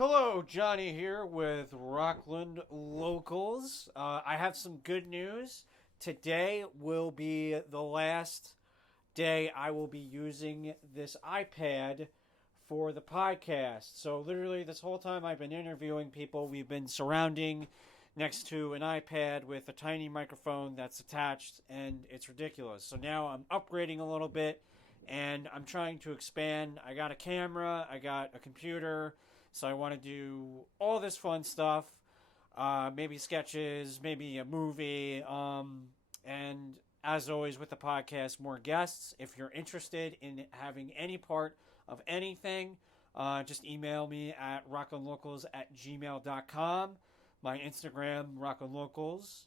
Hello, Johnny here with Rockland Locals. I have some good news. Today will be the last day I will be using this iPad for the podcast. So literally this whole time I've been interviewing people, we've been surrounding next to an iPad with a tiny microphone that's attached, and it's ridiculous. So now I'm upgrading a little bit, and I'm trying to expand. I got a camera, I got a computer, so I want to do all this fun stuff, maybe sketches, maybe a movie, and as always with the podcast, more guests. If you're interested in having any part of anything, just email me at rocklandlocals@gmail.com. My Instagram, rocklandlocals.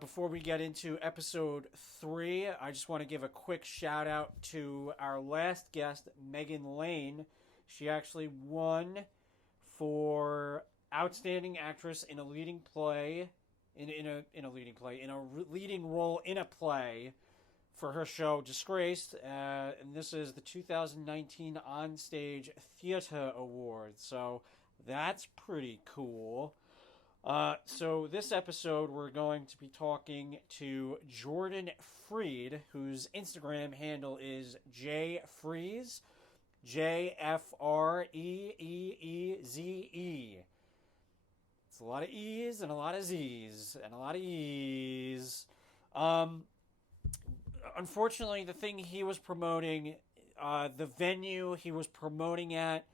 Before we get into episode 3, I just want to give a quick shout out to our last guest, Megan Lane. She actually won for Outstanding Actress in a Leading Play, in a leading role in a play for her show Disgraced, and this is the 2019 Onstage Theater Awards. So that's pretty cool. So this episode we're going to be talking to Jordan Freed, whose Instagram handle is jfreeze. JFREEEZE. It's a lot of E's and a lot of Z's and a lot of E's. Unfortunately, the thing he was promoting, the venue he was promoting at,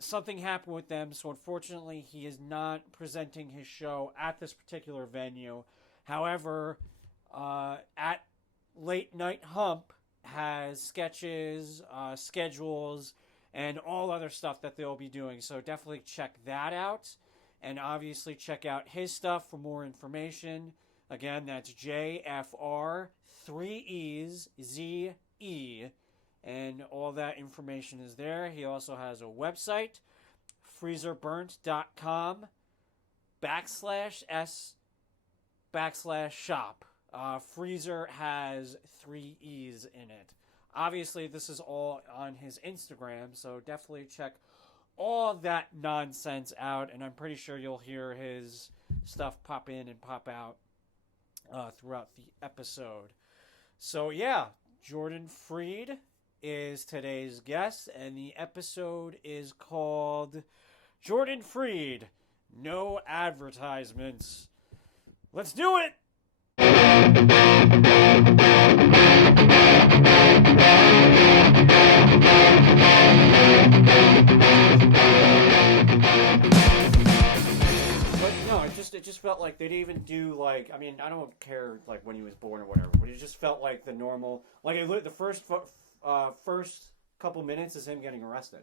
something happened with them, so unfortunately he is not presenting his show at this particular venue. However, at Late Night Hump has sketches, schedules, and all other stuff that they'll be doing. So definitely check that out. And obviously check out his stuff for more information. Again, that's JFR 3E's ZE. And all that information is there. He also has a website, freezerburnt.com/s/shop. Freezer has 3 E's in it. Obviously, this is all on his Instagram, so definitely check all that nonsense out, and I'm pretty sure you'll hear his stuff pop in and pop out throughout the episode. So yeah, Jordan Freed is today's guest, and the episode is called Jordan Freed, No Advertisements. Let's do it! It just felt like they didn't even do, like, I mean, I don't care, like, when he was born or whatever, but it just felt like the normal, like, the first couple minutes is him getting arrested.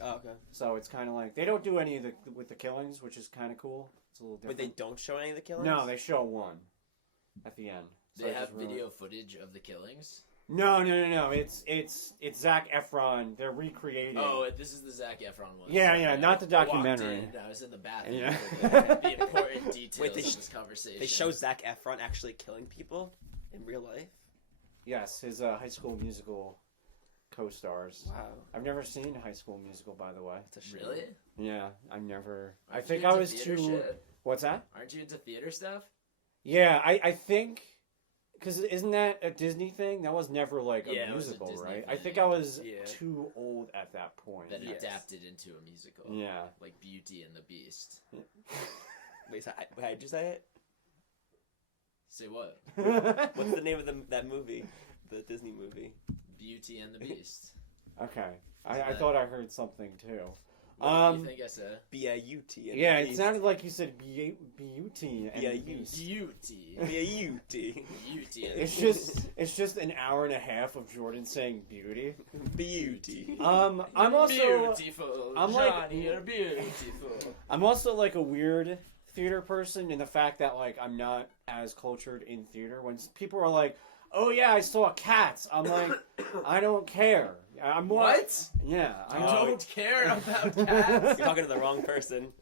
Oh, okay. So it's kind of like, they don't do any of with the killings, which is kind of cool. It's a little different. But they don't show any of the killings? No, they show one at the end. So they have video footage of the killings? No. It's Zac Efron. They're recreating. Oh, this is the Zac Efron one. Yeah, not the documentary. I was in the bathroom. Yeah. The important details of this conversation. They show Zac Efron actually killing people in real life? Yes, his High School Musical co-stars. Wow. I've never seen High School Musical, by the way. Really? Yeah, I've never. Aren't I think you I into was theater too. shit? What's that? Aren't you into theater stuff? Yeah, I think. Because isn't that a Disney thing? That was never like a musical, it was a Disney right? thing. I think I was Yeah. too old at that point. That Yes. adapted into a musical. Yeah. Like Beauty and the Beast. Wait, how'd you say it? Say what? What's the name of that movie? The Disney movie? Beauty and the Beast. Okay. I thought I heard something too. What do you think I said? B-I-U-T. Yeah, it sounded like you said beauty and Yeah, beast. Beauty. B-I-U-T. Beauty and It's the Beast. just an hour and a half of Jordan saying beauty. Beauty. I'm also beautiful. I'm like- Johnny, you're beautiful. I'm also like a weird theater person in the fact that like I'm not as cultured in theater. When people are like, "Oh yeah, I saw Cats," I'm like, I don't care. I'm more. What? Yeah, I I don't care about Cats. You're talking to the wrong person.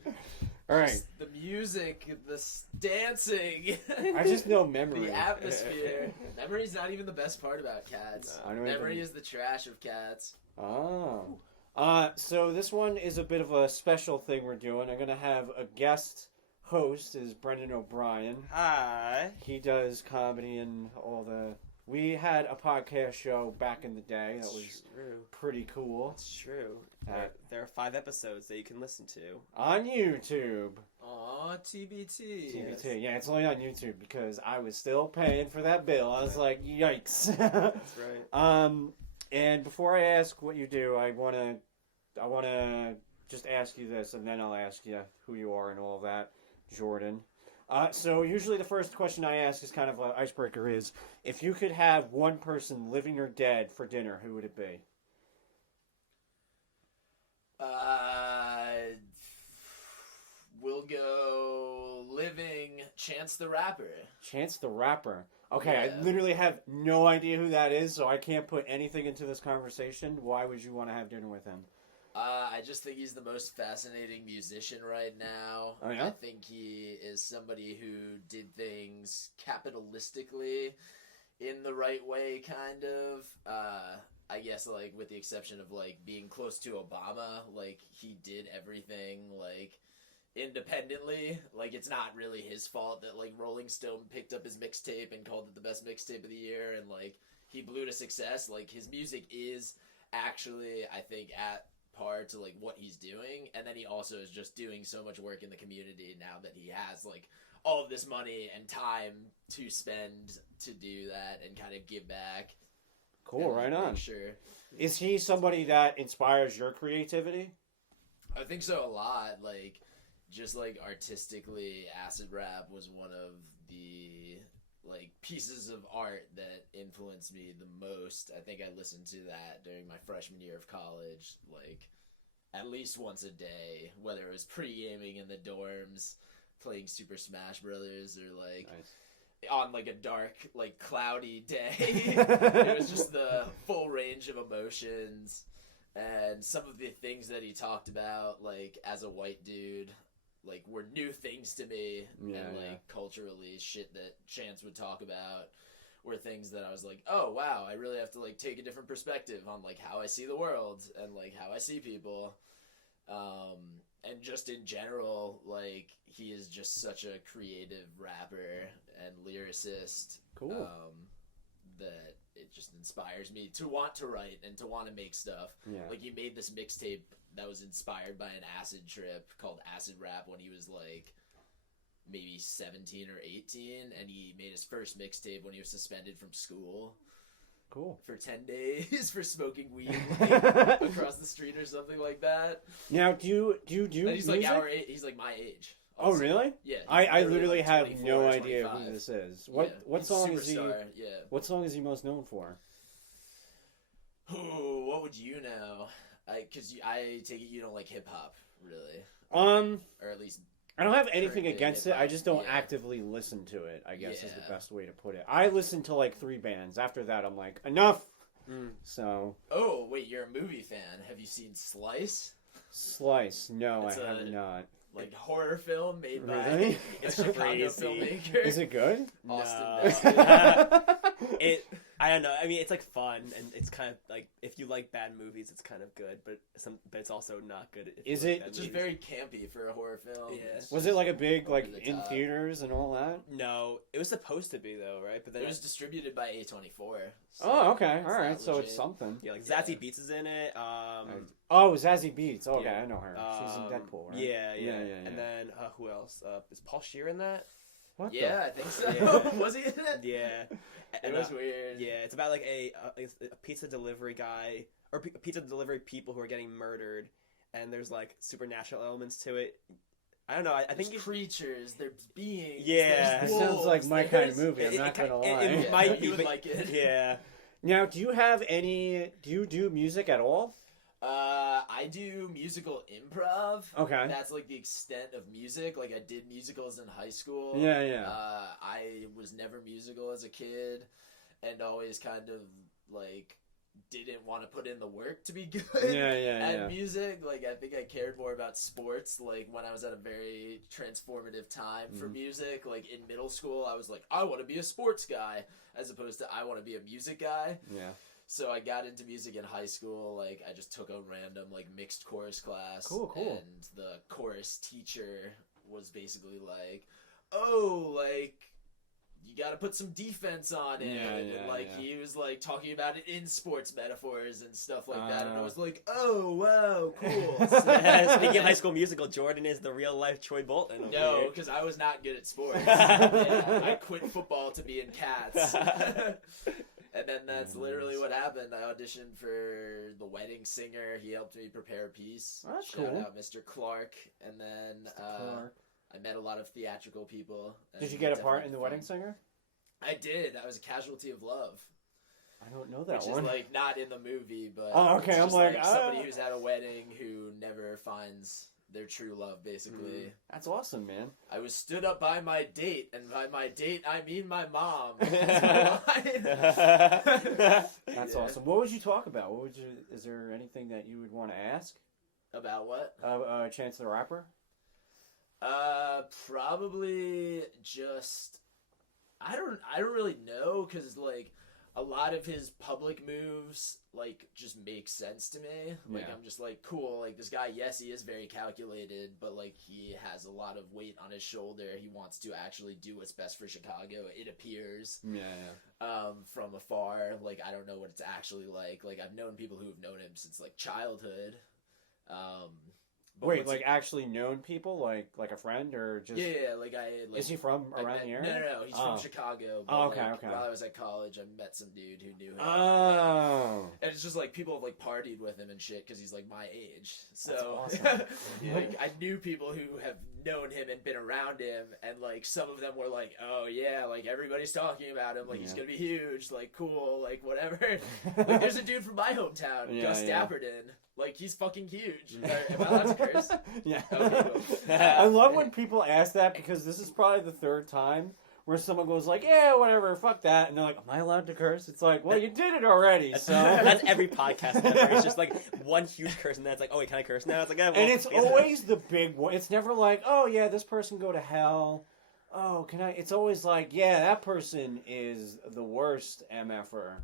All right. The music, the dancing, I just know memory. the atmosphere. Memory's not even the best part about Cats. I don't Memory even- is the trash of Cats. Oh. So this one is a bit of a special thing we're doing. I'm gonna have a guest host is Brendan O'Brien. Hi. He does comedy and all the. We had a podcast show back in the day that was True. pretty cool It's true. There are 5 episodes that you can listen to. on YouTube. Aw, TBT. TBT. Yeah, it's only on YouTube because I was still paying for that bill. I was like, yikes. That's right. And before I ask what you do, I wanna just ask you this, and then I'll ask you who you are and all that, Jordan. So usually the first question I ask is kind of an icebreaker is, if you could have one person living or dead for dinner, who would it be? We'll go living Chance the Rapper. Chance the Rapper. Okay, Yeah. I literally have no idea who that is, so I can't put anything into this conversation. Why would you want to have dinner with him? I just think he's the most fascinating musician right now. Oh, yeah? I think he is somebody who did things capitalistically in the right way, kind of. I guess, like, with the exception of, like, being close to Obama, like, he did everything, like, independently. Like, it's not really his fault that, like, Rolling Stone picked up his mixtape and called it the best mixtape of the year, and, like, he blew to success. Like, his music is actually, I think, at par to, like, what he's doing, and then he also is just doing so much work in the community now that he has, like, all of this money and time to spend to do that and kind of give back. Cool, and, right like, on. make sure. Is he somebody that inspires your creativity? I think so a lot. Like, just like artistically, acid rap was one of the like pieces of art that influenced me the most. I think I listened to that during my freshman year of college, like at least once a day, whether it was pre-gaming in the dorms, playing Super Smash Brothers, or like Nice. on like a dark, like cloudy day. It was just the full range of emotions. And some of the things that he talked about, like, as a white dude, like, were new things to me. Yeah, and, like, yeah. culturally, shit that Chance would talk about were things that I was like, oh, wow, I really have to, like, take a different perspective on, like, how I see the world and, like, how I see people. And just in general, like, he is just such a creative rapper and lyricist. Cool. That it just inspires me to want to write and to want to make stuff. Yeah. Like, he made this mixtape that was inspired by an acid trip called Acid Rap when he was like maybe 17 or 18, and he made his first mixtape when he was suspended from school Cool. for 10 days for smoking weed like, across the street or something like that. Now, do you And he's like music? our age, he's like my age. Oh, also. really? Yeah. I he's literally like have 24 no or idea 25. who this is. Yeah, What he's song is he? superstar, Yeah. What song is he most known for? Ooh, what would you know? Because I take it you don't like hip hop, really, or at least I don't have anything Currently against it. hip-hop, I just don't yeah. actively listen to it, I guess is the Yeah. best way to put it. I listen to like 3 bands. After that, I'm like, enough. Mm. So, Oh, wait, you're a movie fan. Have you seen Slice? Slice. No, It's I have a- not. Like, horror film made by Really? a Chicago Crazy. filmmaker. Is it good? Austin No. Best. I don't know. I mean, it's like fun, and it's kind of like if you like bad movies, it's kind of good, but it's also not good. If you Is like it- bad It's just movies. very campy for a horror film. Yeah. It's Was just- it like a big, over like, the in top. theaters and all that? No, it was supposed to be though, right? But then It was distributed by A24. So Oh, okay. it's All right. not So legit. it's something. yeah, like Yeah. Zazie Beetz is in it. Oh, Zazie Beetz. Okay, Yeah. I know her. She's in Deadpool, right? Yeah, yeah, Yeah. And then who else? Is Paul Shear in that? What Yeah, I think so. Yeah. Was he in it? Yeah. It And, was weird. Yeah, it's about like a pizza delivery guy or pizza delivery people who are getting murdered, and there's like supernatural elements to it. I don't know. I think There's you creatures, there's beings. Yeah. there's That sounds like wolves, my kind of there's- movie. I'm not gonna lie. It Yeah, might no, be, you would but- like it. Yeah. Now, do you do music at all? I do musical improv. Okay. That's like the extent of music. Like I did musicals in high school. Yeah. I was never musical as a kid, and always kind of like didn't want to put in the work to be good. Yeah. At music, like I think I cared more about sports. Like when I was at a very transformative time for Mhm. music, like in middle school, I was like, I want to be a sports guy, as opposed to I want to be a music guy. Yeah. So I got into music in high school. Like, I just took a random, like, mixed chorus class. Cool. And the chorus teacher was basically like, oh, like, you gotta put some defense on it. And, like, he was, like, talking about it in sports metaphors and stuff like that. And I was like, oh, wow, cool. Speaking of High School Musical, Jordan is the real-life Troy Bolton. No, because I was not good at sports. I quit football to be in Cats. And then that's literally what happened. I auditioned for The Wedding Singer. He helped me prepare a piece. Oh, that's Shout cool. out Mr. Clark. And then I met a lot of theatrical people. Did you get a part in The Wedding Singer? I did. I was a casualty of love. I don't know that Which one. is, like, not in the movie, but oh, okay. it's I'm just, like somebody who's at a wedding who never finds their true love, basically. That's awesome, man. I was stood up by my date, and by my date, I mean my mom. That's awesome. What would you talk about? Is there anything that you would want to ask? About what? Chance the Rapper? Probably just... I don't really know, because, like, a lot of his public moves, like, just make sense to me. Like, I'm just like, cool, like, this guy, yes, he is very calculated, but, like, he has a lot of weight on his shoulder. He wants to actually do what's best for Chicago, it appears. From afar. Like, I don't know what it's actually like. Like, I've known people who have known him since, like, childhood. Wait, like actually known people, like a friend, or just? Yeah, like is he from around the area? No, he's from Chicago. But okay. While I was at college, I met some dude who knew him. Oh. And it's just like people have like partied with him and shit because he's like my age. So that's awesome. like, I knew people who have known him and been around him, and like some of them were like, "Oh yeah, like everybody's talking about him. Like he's gonna be huge. Like cool. Like whatever." Like there's a dude from my hometown, Gus Dapperton. Like, he's fucking huge. Am I allowed to curse? Yeah. Okay, cool. I love when people ask that, because this is probably the third time where someone goes like, yeah, whatever, fuck that. And they're like, am I allowed to curse? It's like, well, you did it already, so. That's every podcast ever. It's just like one huge curse, and then it's like, oh, wait, can I curse now? It's like, well, and it's always the big one. It's never like, oh, yeah, this person go to hell. Oh, can I? It's always like, yeah, that person is the worst MFer.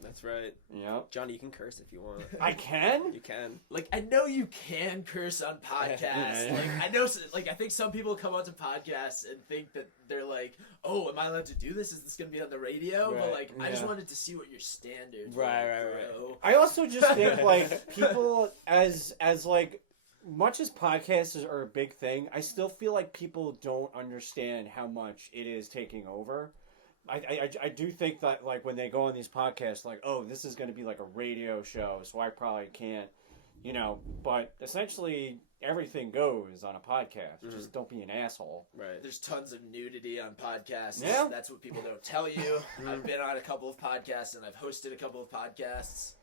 That's right. Yep. Johnny, you can curse if you want. I can? You can. Like, I know you can curse on podcasts. Like, I know, like, I think some people come onto podcasts and think that they're like, oh, am I allowed to do this? Is this going to be on the radio? Right. But, like, I just wanted to see what your standards were, Right. bro. I also just think, like, people as like, much as podcasts are a big thing, I still feel like people don't understand how much it is taking over. I do think that, like, when they go on these podcasts, like, oh, this is going to be like a radio show, so I probably can't, but essentially everything goes on a podcast. Just don't be an asshole. Right. There's tons of nudity on podcasts. Yeah. That's what people don't tell you. I've been on a couple of podcasts, and I've hosted a couple of podcasts.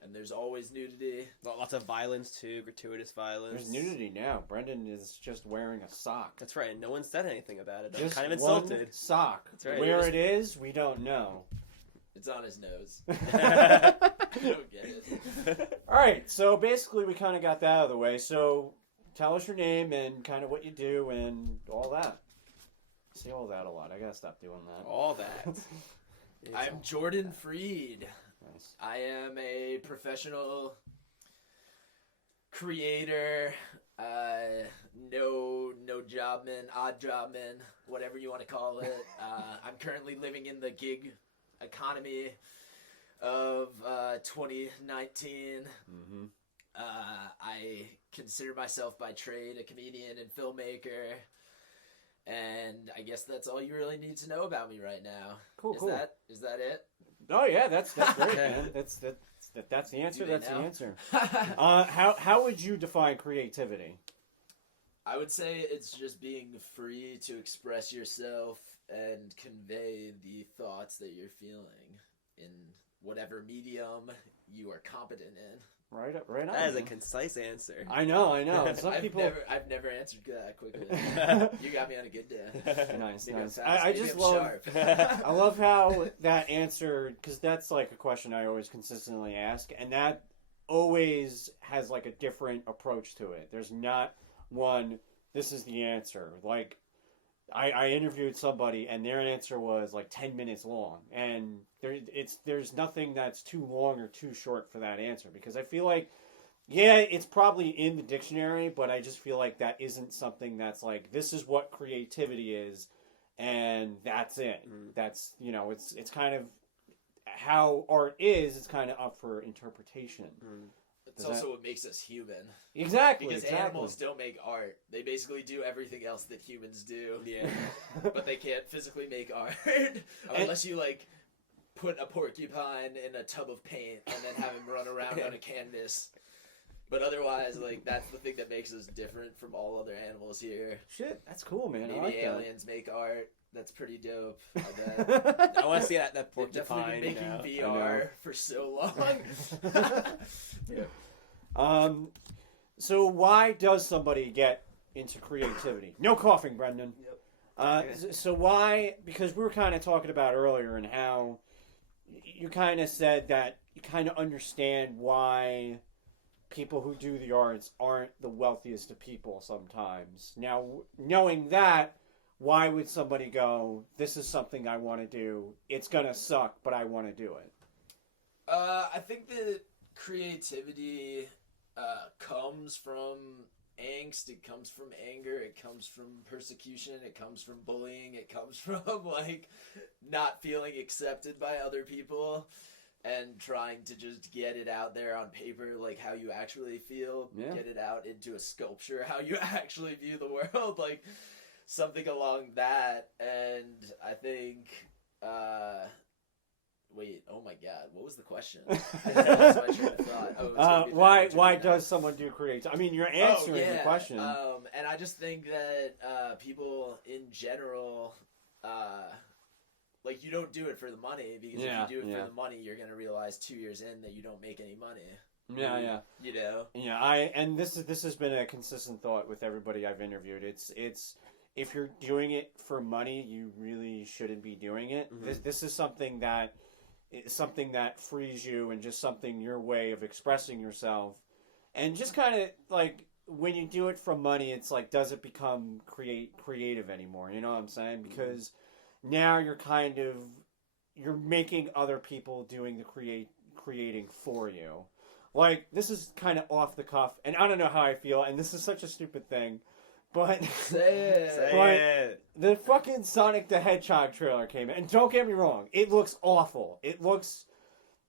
And there's always nudity. Lots of violence, too. Gratuitous violence. There's nudity now. Brendan is just wearing a sock. That's right. And no one said anything about it. I'm Just kind of one insulted. sock. That's right. Where it is, we don't know. It's on his nose. I don't get it. All right, so basically we kind of got that out of the way. So tell us your name and kind of what you do and all that. I say all that a lot. I gotta stop doing that. All that. I'm Jordan Freed. Nice. I am a professional creator, no jobman, odd jobman, whatever you want to call it. I'm currently living in the gig economy of 2019. I consider myself by trade a comedian and filmmaker, and I guess that's all you really need to know about me right now. Cool. Is that it? Oh yeah, that's great, man. That's the answer. That's the answer. How would you define creativity? I would say it's just being free to express yourself and convey the thoughts that you're feeling in whatever medium you are competent in. Right on. That is a concise answer. I know. Some people. I've never answered that quickly. You got me on a good day. Nice. Maybe I just I'm love. sharp. I love how that answer, because that's like a question I always consistently ask, and that always has like a different approach to it. There's not one. This is the answer. Like, I interviewed somebody and their answer was like 10 minutes long, and there's nothing that's too long or too short for that answer, because I feel like, yeah, it's probably in the dictionary, but I just feel like that isn't something that's like, this is what creativity is, and that's it. That's, it's kind of how art is. It's kind of up for interpretation. It's also what makes us human. Exactly. Because animals don't make art. They basically do everything else that humans do. Yeah. But they can't physically make art. Unless you, like, put a porcupine in a tub of paint and then have him run around on a canvas. But otherwise, like, that's the thing that makes us different from all other animals here. Shit, that's cool, man. Maybe I like aliens make art. That's pretty dope. I bet. I want to see that They've porcupine. definitely been making VR for so long. Yeah. So why does somebody get into creativity? No coughing, Brendan. Yep. So why? Because we were kind of talking about earlier, and how you kind of said that you kind of understand why people who do the arts aren't the wealthiest of people sometimes. Now, knowing that, why would somebody go, this is something I want to do, it's going to suck, but I want to do it? I think that creativity comes from angst, it comes from anger, it comes from persecution, it comes from bullying, it comes from, like, not feeling accepted by other people. And trying to just get it out there on paper, like how you actually feel, get it out into a sculpture, how you actually view the world, like something along that. And I think, wait, oh my god, what was the question? That's my train of thought. Why does someone do creative? I mean, you're answering the question. And I just think that people in general, like, you don't do it for the money, because if you do it for the money, you're going to realize 2 years in that you don't make any money. Yeah. You know? Yeah, and this has been a consistent thought with everybody I've interviewed. It's if you're doing it for money, you really shouldn't be doing it. This is something that frees you, and just something, your way of expressing yourself. And just kind of like, when you do it for money, it's like, does it become creative anymore? You know what I'm saying? Because now you're making other people doing the creating for you. Like, this is kind of off the cuff, and I don't know how I feel, and this is such a stupid thing, but Say it. The fucking Sonic the Hedgehog trailer came in, and don't get me wrong, it looks awful. It looks,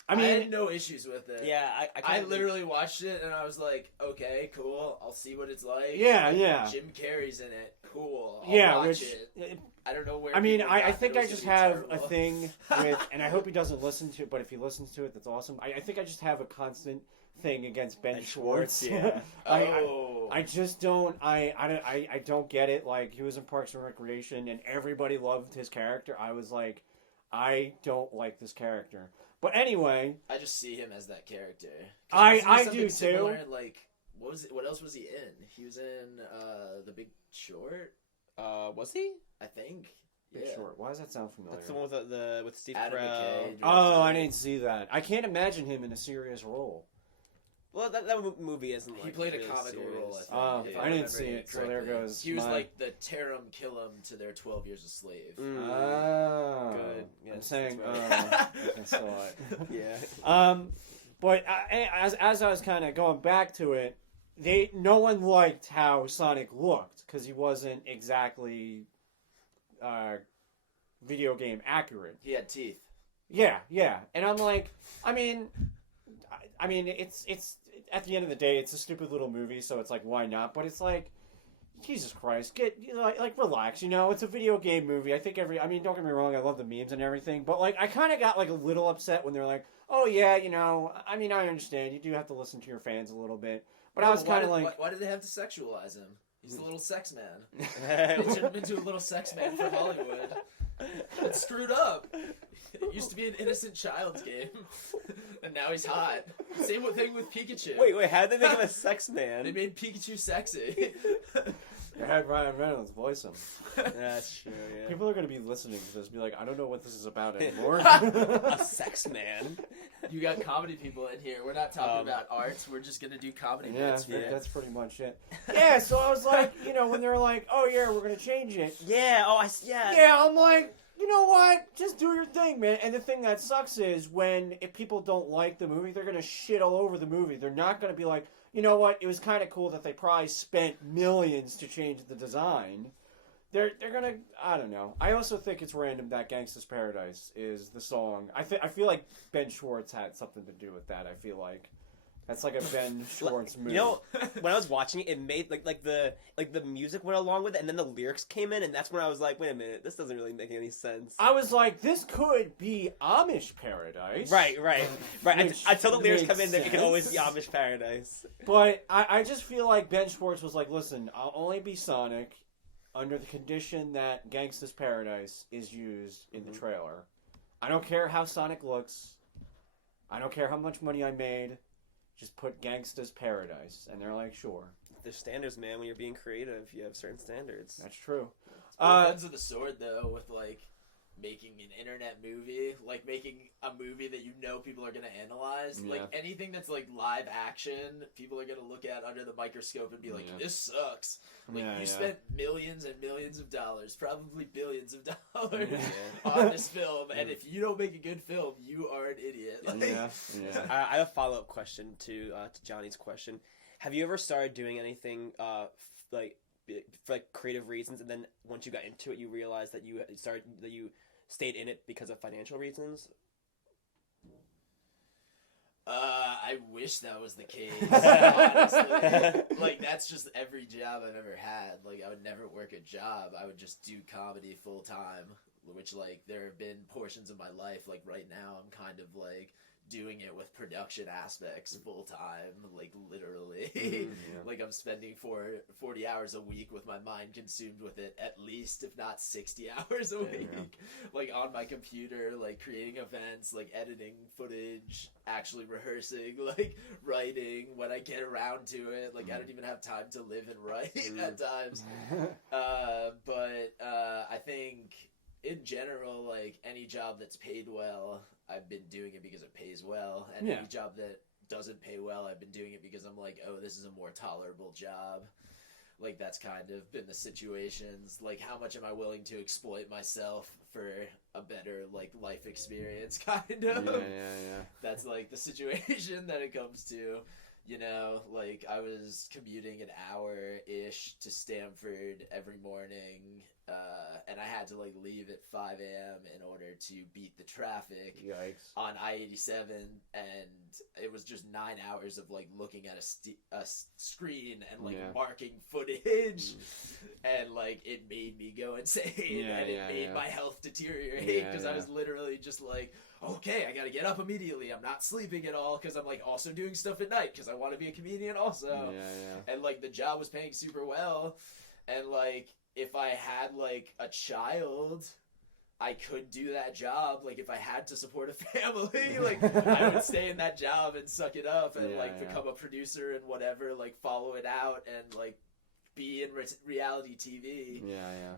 I had no issues with it. Yeah, I literally watched it and I was like, okay, cool, I'll see what it's like. Yeah. Jim Carrey's in it. Cool. I'll watch it. I don't know where. I mean, I think I just have a thing with, and I hope he doesn't listen to it, but if he listens to it, that's awesome. I think I just have a constant thing against Ben Schwartz. Yeah. I just don't. I don't get it. Like, he was in Parks and Recreation, and everybody loved his character. I was like, I don't like this character. But anyway, I just see him as that character. I do too. Like, what else was he in? He was in The Big Short. Was he? I think. Big Short. Why does that sound familiar? That's the one with Steve Adam Carell. McKay. Oh, I didn't see that. I can't imagine him in a serious role. Well, that movie isn't like, he played really a comical serious. role, I think. Oh, if I didn't remember see it, so there correctly. goes. He was like the Terum Killam to their 12 Years a Slave. Oh, Good. I'm Yes, saying, that's right. I saw it. Yeah. But as I was kind of going back to it, no one liked how Sonic looked, because he wasn't exactly video game accurate. He had teeth. Yeah, and I'm like, I mean, it's at the end of the day, it's a stupid little movie, so it's like, why not? But it's like, Jesus Christ, like relax, it's a video game movie. I think don't get me wrong, I love the memes and everything, but like, I kind of got like a little upset when they're like, oh yeah, I understand, you do have to listen to your fans a little bit, but I was kind of like, why did they have to sexualize him? He's a little sex man. They turned him into a little sex man for Hollywood. It's screwed up. It used to be an innocent child's game, and now he's hot. Same thing with Pikachu. Wait, how did they make him a sex man? They made Pikachu sexy. They had Ryan Reynolds voice him. That's true. Yeah. People are going to be listening to this, be like, I don't know what this is about anymore. A sex man. You got comedy people in here. We're not talking about arts. We're just gonna do comedy bits. That's pretty much it. Yeah, so I was like, when they're like, oh yeah, we're going to change it. Yeah. Oh, Yeah, I'm like, you know what? Just do your thing, man. And the thing that sucks is if people don't like the movie, they're going to shit all over the movie. They're not going to be like, you know what? It was kind of cool that they probably spent millions to change the design. They're going to, I don't know. I also think it's random that Gangsta's Paradise is the song. I feel like Ben Schwartz had something to do with that, I feel like. That's like a Ben Schwartz movie. When I was watching it, it made like the music went along with it, and then the lyrics came in, and that's when I was like, wait a minute, this doesn't really make any sense. I was like, this could be Amish Paradise. Right. Until the lyrics come in, it can always be Amish Paradise. But I just feel like Ben Schwartz was like, listen, I'll only be Sonic under the condition that Gangsta's Paradise is used in the trailer. I don't care how Sonic looks. I don't care how much money I made. Just put Gangsta's Paradise. And they're like, sure. There's standards, man. When you're being creative, you have certain standards. That's true. Both ends of the sword, though, with, like, making an internet movie, like, making a movie that people are going to analyze. Yeah. Like, anything that's, like, live action, people are going to look at under the microscope and be like, this sucks. Like, you spent millions and millions of dollars, probably billions of dollars on this film, and if you don't make a good film, you are an idiot. Like, I have a follow-up question to Johnny's question. Have you ever started doing anything for creative reasons, and then once you got into it, you realized that you stayed in it because of financial reasons? I wish that was the case, honestly. Like, that's just every job I've ever had. Like, I would never work a job. I would just do comedy full time, which, like, there have been portions of my life, like, right now, I'm kind of, like, doing it with production aspects full time, like, literally. Like, I'm spending 40 hours a week with my mind consumed with it, at least, if not 60 hours a week. Like, on my computer, like, creating events, like, editing footage, actually rehearsing, like, writing when I get around to it. Like, I don't even have time to live and write at times. But I think, in general, like, any job that's paid well, I've been doing it because it pays well, and any job that doesn't pay well, I've been doing it because I'm like, oh, this is a more tolerable job. Like, that's kind of been the situations. Like, how much am I willing to exploit myself for a better, like, life experience, kind of? Yeah. That's, like, the situation that it comes to. Like, I was commuting an hour-ish to Stamford every morning, and I had to, like, leave at 5 a.m. in order to beat the traffic on I-87, and it was just 9 hours of, like, looking at a screen and, like, marking footage, and, like, it made me go insane, and it made my health deteriorate, because I was literally just like, okay, I gotta get up immediately. I'm not sleeping at all because I'm, like, also doing stuff at night because I want to be a comedian also. And, like, the job was paying super well. And, like, if I had, like, a child, I could do that job. Like, if I had to support a family, like, I would stay in that job and suck it up and, become a producer and whatever, like, follow it out and, like, be in reality TV.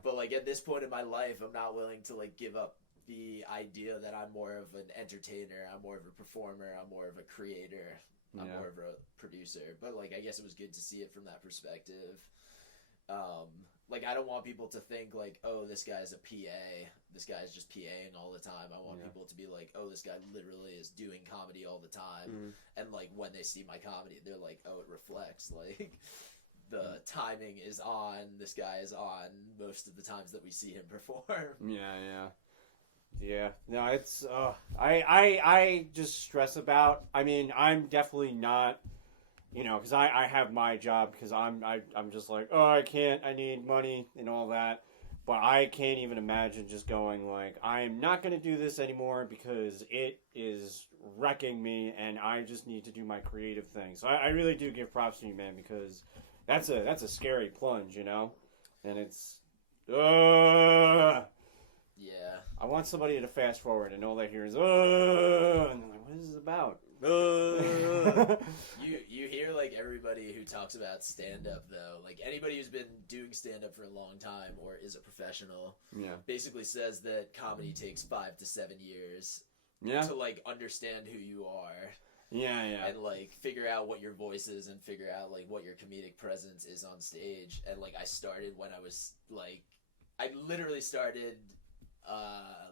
But, like, at this point in my life, I'm not willing to, like, give up the idea that I'm more of an entertainer, I'm more of a performer, I'm more of a creator, I'm more of a producer. But, like, I guess it was good to see it from that perspective. Like, I don't want people to think, like, oh, this guy's a PA, this guy's just PAing all the time. I want people to be like, oh, this guy literally is doing comedy all the time. And, like, when they see my comedy, they're like, oh, it reflects, like, the timing is on, this guy is on most of the times that we see him perform. Yeah, no, it's, I just stress about, I mean, I'm definitely not, because I have my job, because I'm just like, oh, I need money and all that, but I can't even imagine just going, like, I'm not going to do this anymore because it is wrecking me, and I just need to do my creative thing. So I really do give props to you, man, because that's a scary plunge, and it's, Yeah. I want somebody to fast forward and all they hear is, and they're like, what is this about? You hear like everybody who talks about stand up though, like anybody who's been doing stand up for a long time or is a professional, basically says that comedy takes 5 to 7 years to like understand who you are. And like figure out what your voice is and figure out like what your comedic presence is on stage. And like I started when I was like, I literally started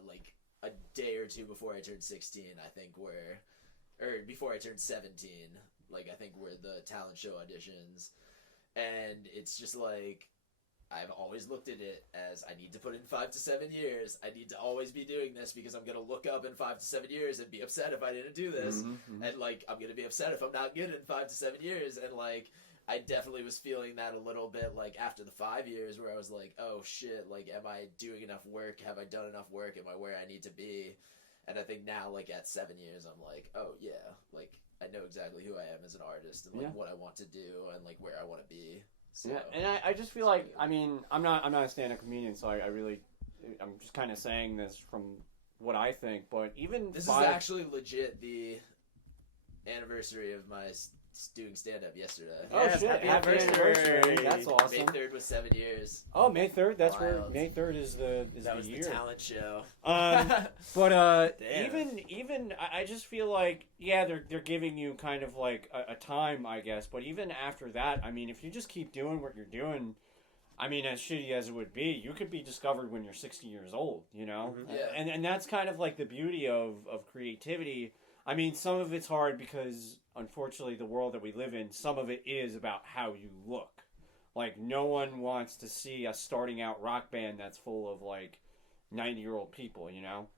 like a day or two before I turned 16, I think, or before I turned 17, like I think were the talent show auditions. And it's just like, I've always looked at it as I need to put in 5 to 7 years. I need to always be doing this because I'm going to look up in 5 to 7 years and be upset if I didn't do this. And like, I'm going to be upset if I'm not good in 5 to 7 years. And like, I definitely was feeling that a little bit like after the 5 years where I was like, oh shit, like, am I doing enough work? Have I done enough work? Am I where I need to be? And I think now, like at 7 years, I'm like, oh yeah, like I know exactly who I am as an artist and like what I want to do and like where I want to be. So, and I just feel like, I mean, I'm not a stand-up comedian, so I'm just kind of saying this from what I think, but even this is actually legit the anniversary of my doing stand-up yesterday. Oh shit! Happy anniversary! That's awesome. May 3rd was 7 years. Oh, May 3rd. That's Wild. where May 3rd is the year. The talent show. But even I just feel like they're giving you kind of like a time, I guess. But even after that, I mean, if you just keep doing what you're doing, I mean, as shitty as it would be, you could be discovered when you're 60 years old. You know, and that's kind of like the beauty of creativity. I mean, some of it's hard because, unfortunately, the world that we live in, some of it is about how you look. Like, no one wants to see a starting out rock band that's full of, like, 90-year-old people, you know?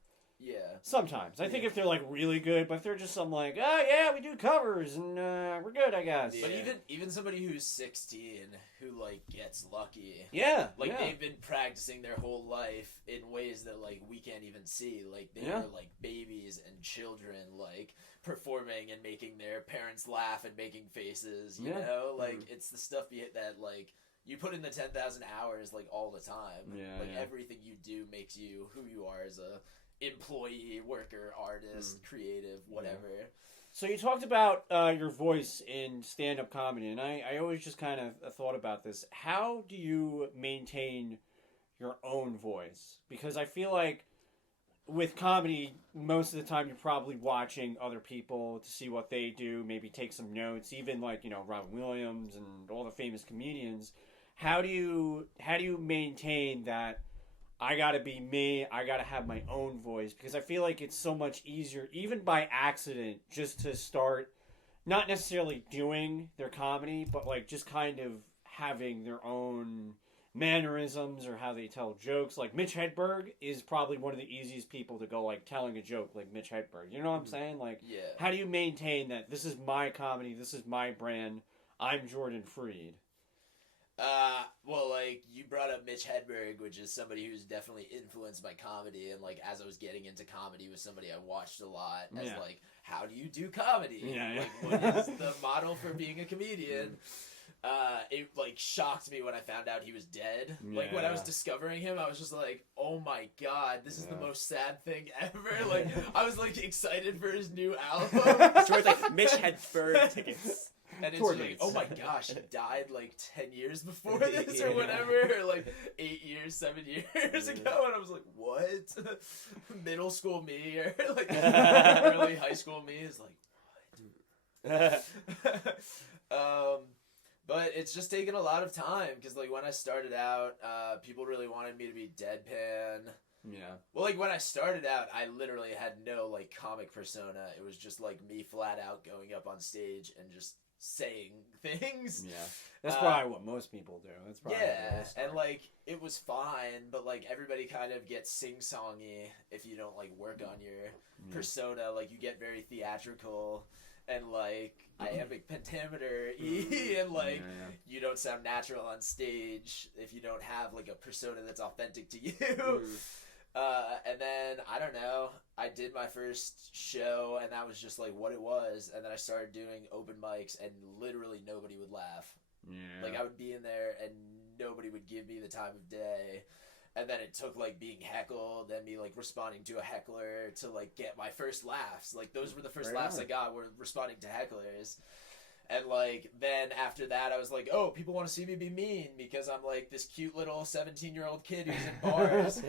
Yeah. Sometimes. I think if they're, like, really good, but if they're just some, like, oh, yeah, we do covers, and we're good, I guess. But even somebody who's 16 who, like, gets lucky. Yeah. Like, they've been practicing their whole life in ways that, like, we can't even see. Like, they are, like, babies and children, like, performing and making their parents laugh and making faces, you know? Like, it's the stuff that, like, you put in the 10,000 hours, like, all the time. Everything you do makes you who you are as a employee, worker, artist, creative, whatever. So you talked about your voice in stand-up comedy, and I always just kind of thought about this. How do you maintain your own voice? Because I feel like with comedy, most of the time you're probably watching other people to see what they do, maybe take some notes, even like, you know, Robin Williams and all the famous comedians. How do you maintain that I gotta be me, I gotta have my own voice? Because I feel like it's so much easier, even by accident, just to start, not necessarily doing their comedy, but like just kind of having their own mannerisms or how they tell jokes. Like Mitch Hedberg is probably one of the easiest people to go like telling a joke, like Mitch Hedberg. You know what I'm saying? Like, how do you maintain that this is my comedy, this is my brand, I'm Jordan Freed? Well, like, you brought up Mitch Hedberg, which is somebody who's definitely influenced my comedy, and, like, as I was getting into comedy was somebody I watched a lot, as, like, how do you do comedy? Like, what is the model for being a comedian? It, like, shocked me when I found out he was dead. Like, when I was discovering him, I was just like, oh my god, this is the most sad thing ever. Like, I was, like, excited for his new album. George, like, Mitch Hedberg tickets. And it's like, oh my gosh, he died like 10 years before this or whatever, or like 8 years, 7 years ago. And I was like, what? Middle school me or like early high school me is like, what? But it's just taken a lot of time because like when I started out, people really wanted me to be deadpan. Yeah. Well, like when I started out, I literally had no like comic persona. It was just like me flat out going up on stage and just saying things. Yeah. That's probably what most people do. That's probably and like it was fine, but like everybody kind of gets sing-songy if you don't like work on your persona. Like you get very theatrical and like iambic pentameter and like you don't sound natural on stage if you don't have like a persona that's authentic to you. And then, I don't know, I did my first show, and that was just, like, what it was, and then I started doing open mics, and literally nobody would laugh. Yeah. Like, I would be in there, and nobody would give me the time of day, And then it took, like, being heckled and me, like, responding to a heckler to, like, get my first laughs. Like, those were the first laughs I got, were responding to hecklers. And, like, then after that, I was like, oh, people want to see me be mean because I'm, like, this cute little 17-year-old kid who's in bars.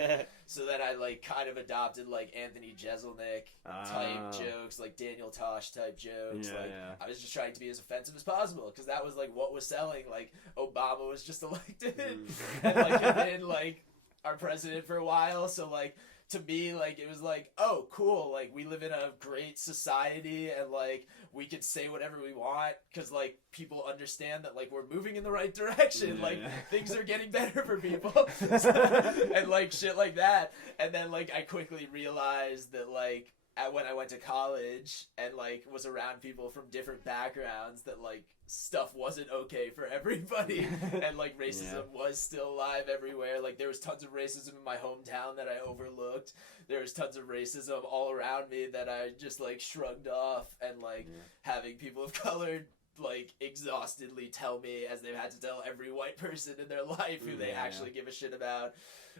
So then I, like, kind of adopted, like, Anthony Jeselnik type jokes, like Daniel Tosh type jokes. I was just trying to be as offensive as possible because that was, like, what was selling. Like, Obama was just elected. And, like, had been, like, our president for a while. So, like, to me, like, it was like, oh, cool, like, we live in a great society and, like, we can say whatever we want because, like, people understand that, like, we're moving in the right direction. Things are getting better for people. And, like, shit like that. And then, like, I quickly realized that, like, when I went to college and, like, was around people from different backgrounds that, like, stuff wasn't okay for everybody and, like, racism was still alive everywhere. Like, there was tons of racism in my hometown that I overlooked. There was tons of racism all around me that I just, like, shrugged off. And, like, having people of color, like, exhaustedly tell me, as they've had to tell every white person in their life who they actually give a shit about.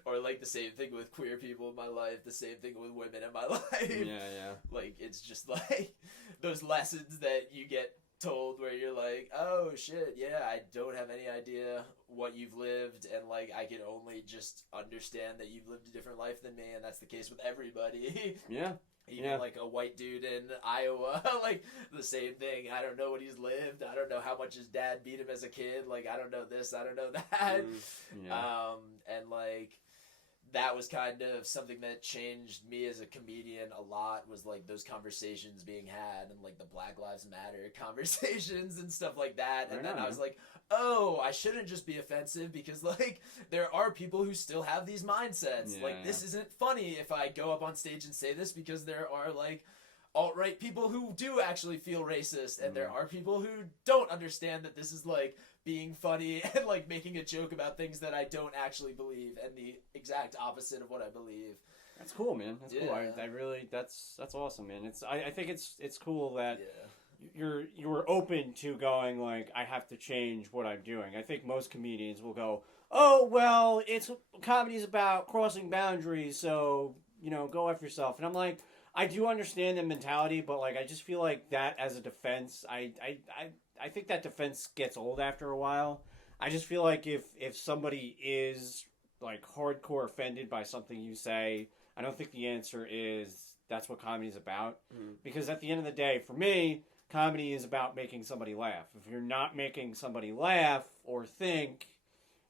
Or, like, the same thing with queer people in my life, the same thing with women in my life. Like, it's just, like, those lessons that you get told where you're like, oh, shit, I don't have any idea what you've lived, and, like, I can only just understand that you've lived a different life than me, and that's the case with everybody. Even, like, a white dude in Iowa, like, the same thing. I don't know what he's lived. I don't know how much his dad beat him as a kid. Like, I don't know this. I don't know that. And, like, that was kind of something that changed me as a comedian a lot, was, like, those conversations being had and, like, the Black Lives Matter conversations and stuff like that. And then I was like, oh, I shouldn't just be offensive because, like, there are people who still have these mindsets. This isn't funny if I go up on stage and say this because there are, like, alt-right people who do actually feel racist, and there are people who don't understand that this is, like, being funny and, like, making a joke about things that I don't actually believe, and the exact opposite of what I believe. That's cool, man. That's cool. I really, that's awesome, man. I think it's cool that you were open to going, like, I have to change what I'm doing. I think most comedians will go, oh, well, comedy's about crossing boundaries, so, you know, go F yourself. And I'm like, I do understand the mentality, but, like, I just feel like that as a defense, I think that defense gets old after a while. I just feel like if somebody is, like, hardcore offended by something you say, I don't think the answer is that's what comedy is about. Because at the end of the day, for me, comedy is about making somebody laugh. If you're not making somebody laugh or think,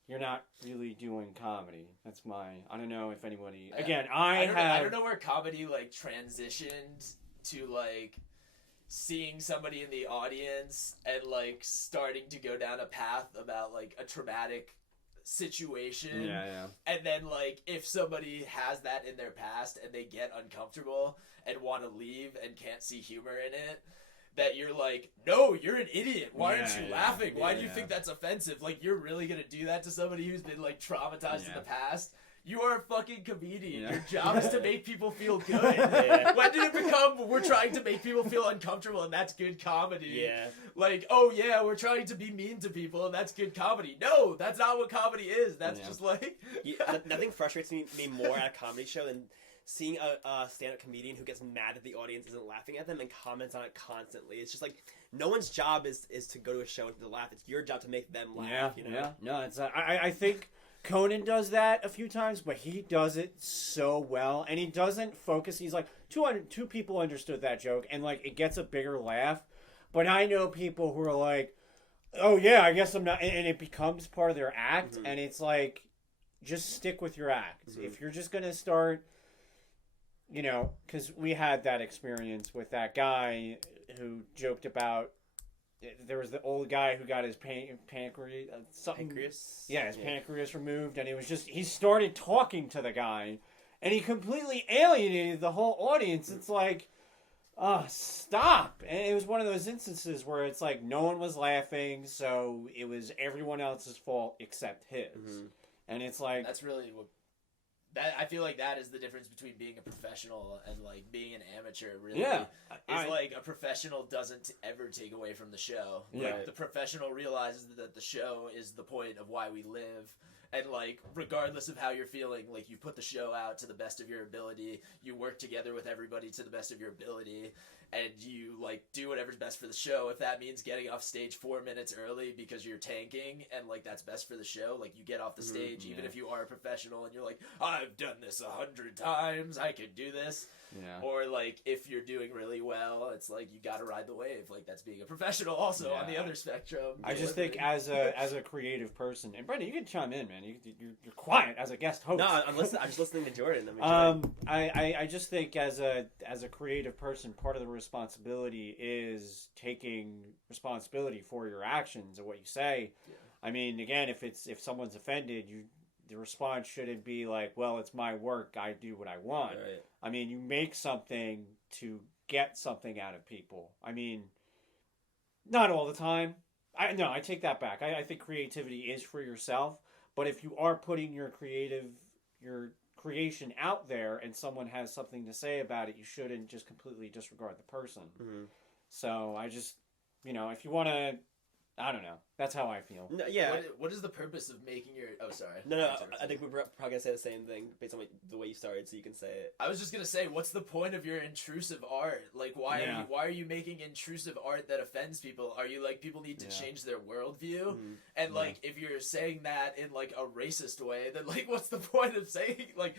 you're not really doing comedy. That's I don't know if anybody, again, I don't know where comedy, like, transitioned to, like, seeing somebody in the audience and, like, starting to go down a path about, like, a traumatic situation. And then, like, if somebody has that in their past and they get uncomfortable and want to leave and can't see humor in it, that you're like, no, you're an idiot. Why aren't you laughing? Why do you think that's offensive? Like, you're really gonna do that to somebody who's been, like, traumatized in the past? You are a fucking comedian. Your job is to make people feel good. When did it become we're trying to make people feel uncomfortable and that's good comedy? Like, oh yeah, we're trying to be mean to people and that's good comedy. No, that's not what comedy is. That's just like... Nothing frustrates me more at a comedy show than seeing a stand-up comedian who gets mad that the audience isn't laughing at them and comments on it constantly. It's just like, no one's job is to go to a show and to laugh. It's your job to make them laugh. You know? No, it's I think Conan does that a few times, but he does it so well, and he doesn't focus. He's like, two people understood that joke, and, like, it gets a bigger laugh. But I know people who are like, oh yeah, I guess I'm not, and it becomes part of their act, and it's like, just stick with your act. If you're just gonna start, you know, because we had that experience with that guy who joked about, there was the old guy who got his pancreas removed, and it was just, he started talking to the guy, and he completely alienated the whole audience. It's like, stop. And it was one of those instances where it's like, no one was laughing, so it was everyone else's fault except his. And it's like, that's really what... That, I feel like that is the difference between being a professional and, like, being an amateur, really. Like, a professional doesn't ever take away from the show. Like, the professional realizes that the show is the point of why we live, And, like, regardless of how you're feeling, like, you put the show out to the best of your ability, you work together with everybody to the best of your ability, and you, like, do whatever's best for the show. If that means getting off stage 4 minutes early because you're tanking, and, like, that's best for the show, like, you get off the stage, even if you are a professional, and you're like, I've done this 100 times, I can do this. Yeah. Or, like, if you're doing really well, it's like, you gotta ride the wave. Like, that's being a professional also on the other spectrum. I just think as a creative person, and Brendan, you can chime in, man. You're quiet as a guest host. No, I'm just listening to Jordan. I just think as a creative person, part of the responsibility is taking responsibility for your actions and what you say. Yeah. I mean, again, if someone's offended, the response shouldn't be like, well, it's my work, I do what I want. Right. I mean, you make something to get something out of people. I mean, not all the time. I take that back. I think creativity is for yourself, but if you are putting your creation out there and someone has something to say about it, you shouldn't just completely disregard the person. Mm-hmm. So I just, if you want to, I don't know. That's how I feel. No, yeah. What is the purpose of making your... Oh, sorry. No. I think we're probably going to say the same thing based on the way you started, so you can say it. I was just going to say, what's the point of your intrusive art? Like, why are you making intrusive art that offends people? Are you like, people need to change their worldview? Mm-hmm. And, like, if you're saying that in, like, a racist way, then, like, what's the point of saying, like...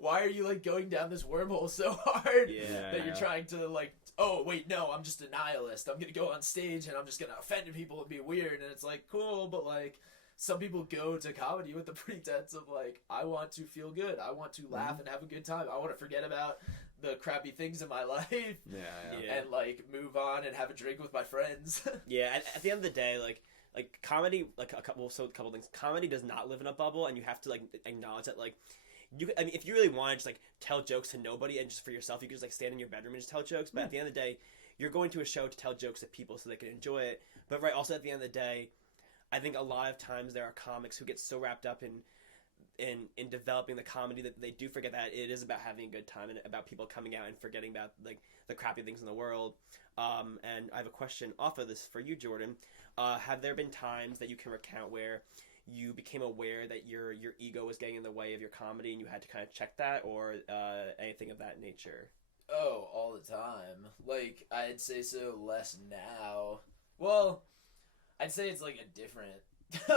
Why are you, like, going down this wormhole so hard that you're trying to, like... Oh, wait, no, I'm just a nihilist. I'm going to go on stage and I'm just going to offend people and be weird. And it's like, cool, but like, some people go to comedy with the pretense of like, I want to feel good. I want to laugh and have a good time. I want to forget about the crappy things in my life. And like, move on and have a drink with my friends. At the end of the day, like comedy, like a couple things. Comedy does not live in a bubble, and you have to like acknowledge that like, if you really want to just like tell jokes to nobody and just for yourself, you can just like stand in your bedroom and just tell jokes. But at the end of the day, you're going to a show to tell jokes to people so they can enjoy it. But also at the end of the day, I think a lot of times there are comics who get so wrapped up in developing the comedy that they do forget that it is about having a good time and about people coming out and forgetting about like the crappy things in the world. And I have a question off of this for you, Jordan. Have there been times that you can recount where you became aware that your ego was getting in the way of your comedy and you had to kind of check that, or anything of that nature? Oh, all the time. Like, I'd say so less now. Well, I'd say it's like a different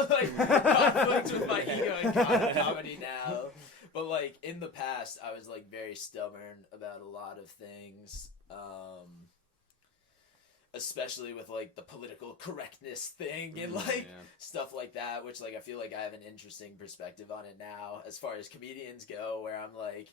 like conflict with my ego and comedy now. But like in the past, I was like very stubborn about a lot of things. Especially with like the political correctness thing and like stuff like that, which like I feel like I have an interesting perspective on it now as far as comedians go, where I'm like,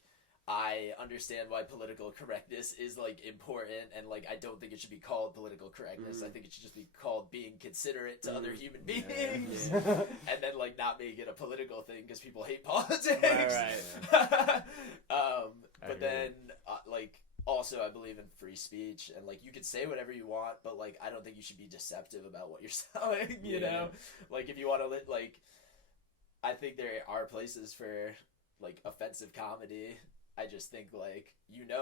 I understand why political correctness is like important, and like I don't think it should be called political correctness. I think it should just be called being considerate to other human beings, and then like not make it a political thing because people hate politics. But then like, also, I believe in free speech, and like you can say whatever you want, but like I don't think you should be deceptive about what you're selling. You know, like if you want to like, I think there are places for like offensive comedy. I just think like,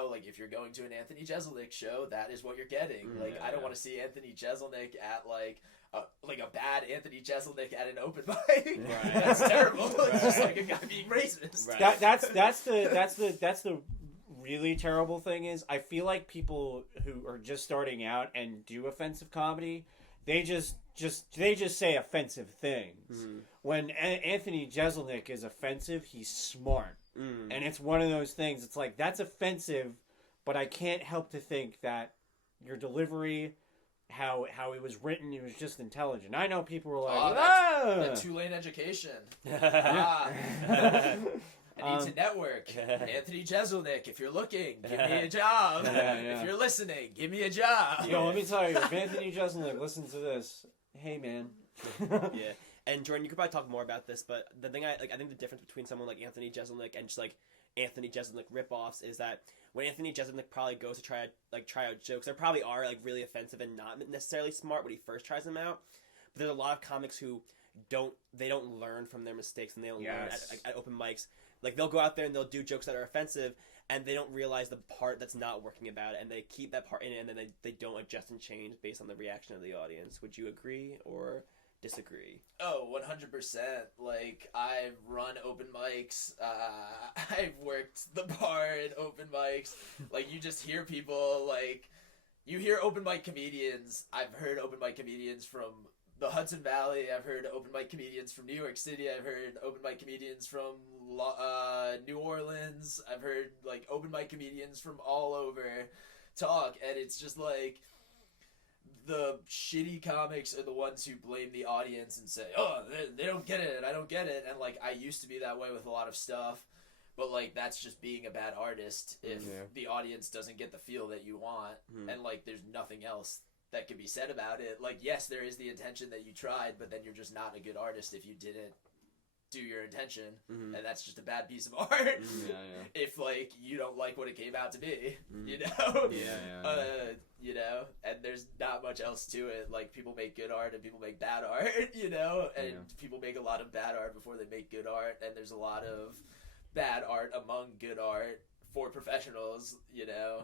like if you're going to an Anthony Jeselnik show, that is what you're getting. Like I don't want to see Anthony Jeselnik at like a bad Anthony Jeselnik at an open mic. That's terrible. It's just like a guy being racist. That's the really terrible thing is I feel like people who are just starting out and do offensive comedy, they just say offensive things. When Anthony Jeselnik is offensive, he's smart. And it's one of those things, it's like, that's offensive, but I can't help to think that your delivery, how it was written, it was just intelligent. I know people were like, that Tulane education. I need to network. Anthony Jeselnik, if you're looking, give me a job. If you're listening, give me a job. Yo, let me tell you, if Anthony Jeselnik listens to this, hey man. And Jordan, you could probably talk more about this, but the thing I think the difference between someone like Anthony Jeselnik and just like Anthony Jeselnik ripoffs is that when Anthony Jeselnik probably goes to try out jokes, there probably are like really offensive and not necessarily smart when he first tries them out. But there's a lot of comics who don't learn from their mistakes, and they don't learn at open mics. Like they'll go out there and they'll do jokes that are offensive, and they don't realize the part that's not working about it, and they keep that part in it, and then they don't adjust and change based on the reaction of the audience. Would you agree or disagree? Oh, 100%. Like, I've run open mics. I've worked the bar at open mics. Like, you just hear people, like, you hear open mic comedians. I've heard open mic comedians from the Hudson Valley. I've heard open mic comedians from New York City. I've heard open mic comedians from New Orleans. I've heard, like, open mic comedians from all over talk. And it's just, like, the shitty comics are the ones who blame the audience and say, oh, they don't get it, I don't get it. And, like, I used to be that way with a lot of stuff, but, like, that's just being a bad artist if the audience doesn't get the feel that you want, and, like, there's nothing else that can be said about it. Like, yes, there is the intention that you tried, but then you're just not a good artist if you didn't do your intention, and that's just a bad piece of art. If, like, you don't like what it came out to be, you know? You know, and there's not much else to it. Like, people make good art and people make bad art, you know, and people make a lot of bad art before they make good art, and there's a lot of bad art among good art for professionals, you know.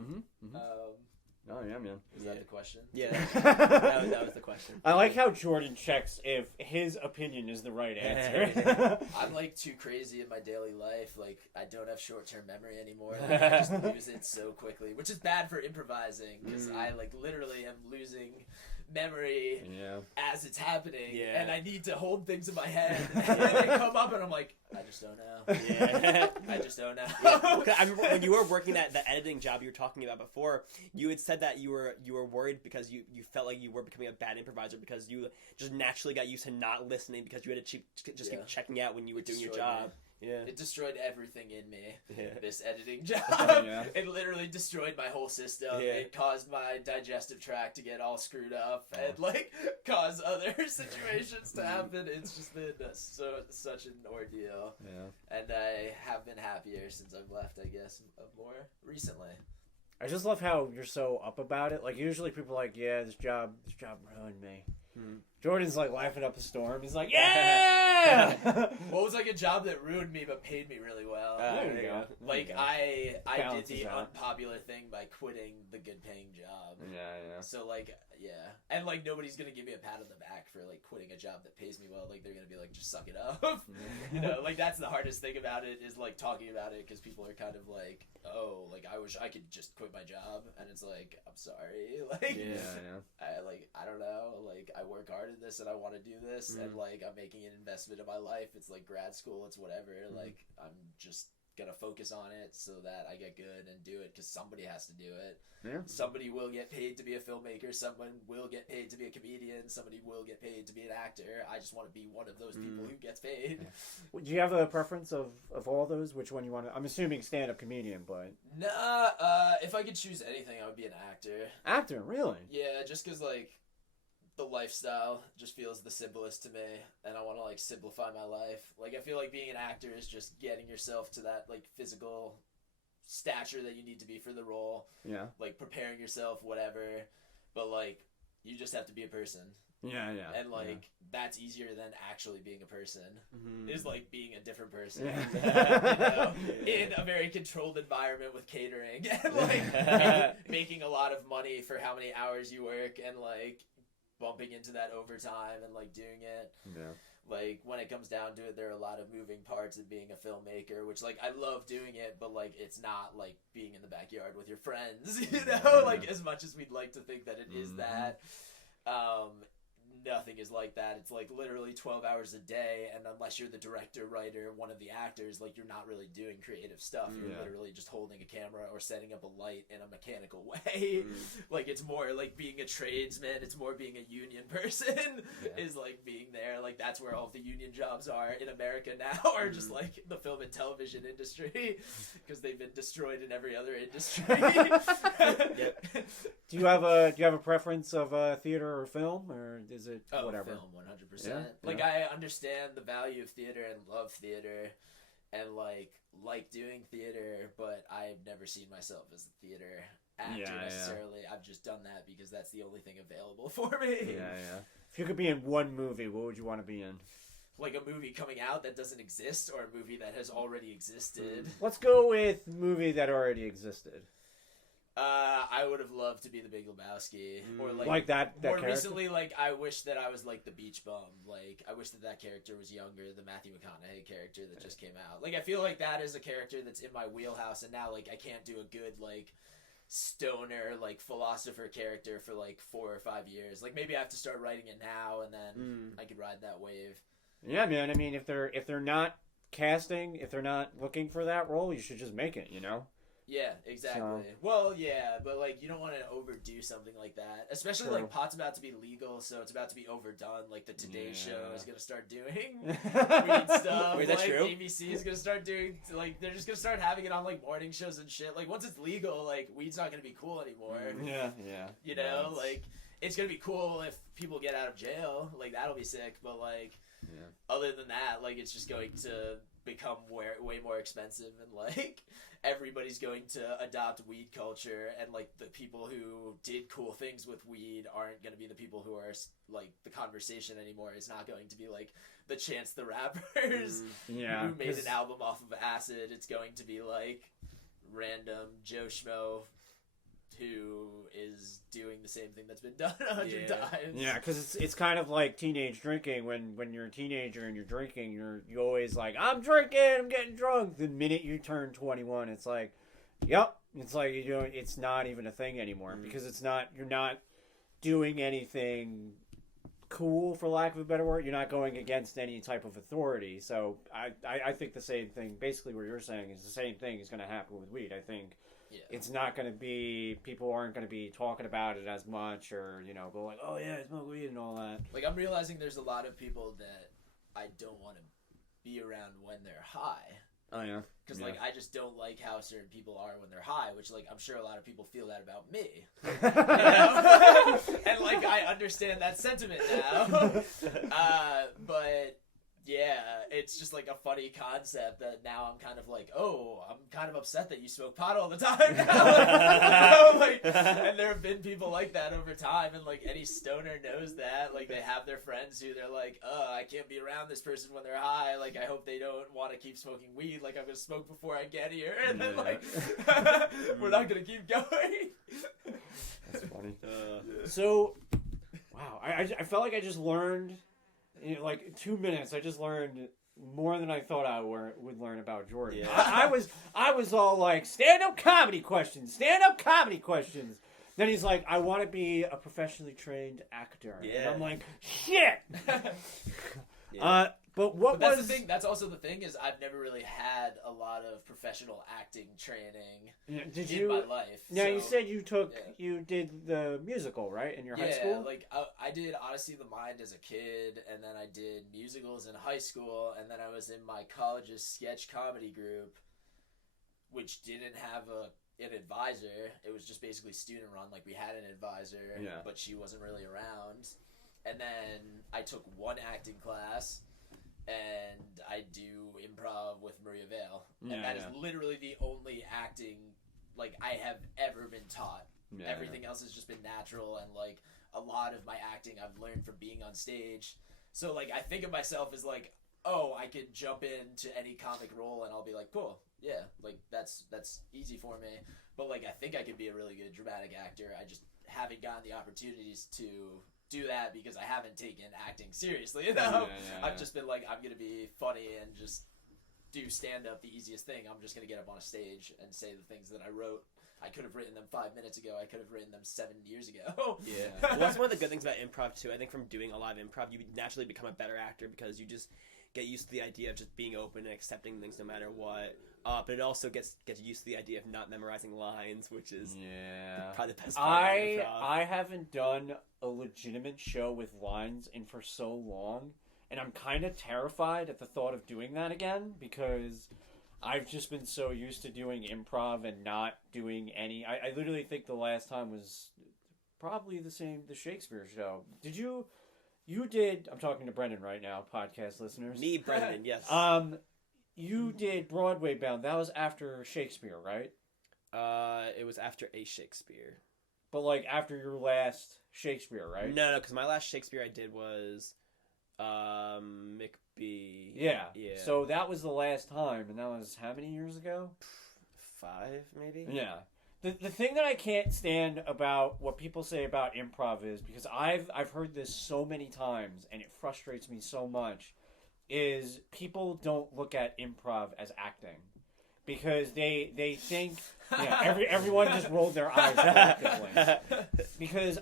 Oh yeah, man. Is that the question? Yeah, that was the question. I like how Jordan checks if his opinion is the right answer. I'm, like, too crazy in my daily life. Like, I don't have short-term memory anymore. Like, I just lose it so quickly, which is bad for improvising, because I, like, literally am losing memory as it's happening, and I need to hold things in my head, and they come up, and I'm like, I just don't know. I just don't know. I remember when you were working that the editing job you were talking about before, you had said that you were worried because you felt like you were becoming a bad improviser because you just naturally got used to not listening because you had to just keep checking out when you were doing your job. Me. Yeah. It destroyed everything in me, this editing job. It literally destroyed my whole system. It caused my digestive tract to get all screwed up and, like, cause other situations to happen. It's just been such an ordeal. And I have been happier since I've left, I guess, more recently. I just love how you're so up about it. Like, usually people are like, yeah, this job ruined me. Jordan's, like, laughing up a storm. He's like, yeah! What was, like, a job that ruined me but paid me really well? There you go. Like, I did the out. unpopular thing by quitting the good-paying job. Yeah. So, like, and, like, nobody's gonna give me a pat on the back for, like, quitting a job that pays me well. Like, they're gonna be like, just suck it up. You know, like, that's the hardest thing about it is, like, talking about it, because people are kind of like, oh, like, I wish I could just quit my job. And it's like, I'm sorry. Like, I don't know. Like, I work hard at this and I want to do this, and, like, I'm making an investment in my life. It's like grad school, it's whatever. Like, I'm just gonna focus on it so that I get good and do it, because somebody has to do it. Somebody will get paid to be a filmmaker, someone will get paid to be a comedian, somebody will get paid to be an actor. I just want to be one of those people who gets paid. Do you have a preference of all those? Which one you want to... I'm assuming stand-up comedian, but... Nah, if I could choose anything, I would be an actor. Actor, really? Yeah, just because, like, the lifestyle just feels the simplest to me, and I want to, like, simplify my life. Like, I feel like being an actor is just getting yourself to that, like, physical stature that you need to be for the role. Yeah. Like, preparing yourself, whatever. But, like, you just have to be a person. Yeah. And, like, that's easier than actually being a person. Is like being a different person. You know, in a very controlled environment with catering. And, like, making a lot of money for how many hours you work, and, like, bumping into that overtime and, like, doing it. Like, when it comes down to it, there are a lot of moving parts of being a filmmaker, which, like, I love doing it, but, like, it's not like being in the backyard with your friends, you know? Like, as much as we'd like to think that it is that, nothing is like that. It's, like, literally 12 hours a day, and unless you're the director, writer, one of the actors, like, you're not really doing creative stuff. You're literally just holding a camera or setting up a light in a mechanical way. Like, it's more like being a tradesman. It's more being a union person is, like, being there. Like, that's where all of the union jobs are in America now, or just, like, the film and television industry, because they've been destroyed in every other industry. Do you have a preference of theater or film, or is it whatever? Film, 100%. Like, I understand the value of theater and love theater, and like doing theater, but I've never seen myself as a theater actor necessarily. I've just done that because that's the only thing available for me. If you could be in one movie, what would you want to be in? Like a movie coming out that doesn't exist, or a movie that has already existed? Let's go with movie that already existed. I would have loved to be the Big Lebowski, or like that more character? recently, like I wish that I was like the Beach Bum. Like I wish that character was younger, the Matthew McConaughey character that just came out. Like I feel like that is a character that's in my wheelhouse, and now like I can't do a good like stoner like philosopher character for like 4 or 5 years. Like maybe I have to start writing it now, and then I could ride that wave. Yeah, man. I mean, if they're not casting, if they're not looking for that role, you should just make it. You know. Yeah, exactly. So. Well, yeah, but like you don't want to overdo something like that, especially True. like pot's about to be legal, so it's about to be overdone. Like the Today Show is gonna start doing weed stuff. Wait, like that's true? ABC is gonna start doing like they're just gonna start having it on like morning shows and shit. Like once it's legal, like weed's not gonna be cool anymore. Yeah. You know, like it's gonna be cool if people get out of jail. Like that'll be sick. But like, other than that, like it's just going to become way more expensive, and like everybody's going to adopt weed culture, and like the people who did cool things with weed aren't going to be the people who are like the conversation anymore. It's not going to be like the Chance the Rappers who made an album off of acid. It's going to be like random Joe Schmo who is doing the same thing that's been done 100 times. Yeah, because it's kind of like teenage drinking. When you're a teenager and you're drinking, you always like, I'm drinking, I'm getting drunk. The minute you turn 21, it's like, yep. It's like, you know, it's not even a thing anymore because you're not doing anything cool, for lack of a better word. You're not going against any type of authority. So I think the same thing, basically what you're saying is the same thing is going to happen with weed. I think it's not going to be, people aren't going to be talking about it as much, or, you know, go like, oh yeah, smoke weed and all that. Like, I'm realizing there's a lot of people that I don't want to be around when they're high. Oh yeah. Because like I just don't like how certain people are when they're high, which like I'm sure a lot of people feel that about me. You know? And like I understand that sentiment now. But yeah, it's just like a funny concept that now I'm kind of like, oh, I'm kind of upset that you smoke pot all the time now. Like, and there have been people like that over time, and like any stoner knows that. Like they have their friends who they're like, I can't be around this person when they're high. Like I hope they don't want to keep smoking weed. Like I'm gonna smoke before I get here, and then like we're not gonna keep going. That's funny. So, wow, I felt like I just learned. In like 2 minutes, I just learned more than I thought I would learn about Jordan. Yeah. I was all like, stand-up comedy questions. Then he's like, I want to be a professionally trained actor. Yeah. And I'm like, shit! But that's the thing. That's also the thing is I've never really had a lot of professional acting training in my life. Now you said you did the musical, right, in your high school? Yeah, like I did Odyssey of the Mind as a kid, and then I did musicals in high school, and then I was in my college's sketch comedy group, which didn't have an advisor. It was just basically student run. Like we had an advisor, but she wasn't really around. And then I took one acting class. And I do improv with Maria Vale. And that is literally the only acting, like, I have ever been taught. Everything else has just been natural, and, like, a lot of my acting I've learned from being on stage. So, like, I think of myself as, like, oh, I could jump into any comic role, and I'll be like, cool, yeah, like, that's easy for me. But, like, I think I could be a really good dramatic actor. I just haven't gotten the opportunities to do that because I haven't taken acting seriously, you know? I've just been like, I'm gonna be funny and just do stand-up, the easiest thing. I'm just gonna get up on a stage and say the things that I wrote. I could have written them 5 minutes ago. I could have written them 7 years ago. Well, that's one of the good things about improv, too. I think from doing a lot of improv, you naturally become a better actor because you just get used to the idea of just being open and accepting things no matter what. But it also gets used to the idea of not memorizing lines, which is probably the best part of improv. I haven't done a legitimate show with lines in for so long, and I'm kind of terrified at the thought of doing that again because I've just been so used to doing improv and not doing any. I literally think the last time was probably the Shakespeare show. Did you did? I'm talking to Brendan right now, podcast listeners. Me, Brendan, yes. You did Broadway Bound. That was after Shakespeare, right? It was after a Shakespeare. But, like, after your last Shakespeare, right? No, because my last Shakespeare I did was McBee. Yeah. So that was the last time, and that was how many years ago? 5, maybe? Yeah. The thing that I can't stand about what people say about improv is, because I've heard this so many times and it frustrates me so much, is people don't look at improv as acting. Because they think everyone just rolled their eyes collectively. Because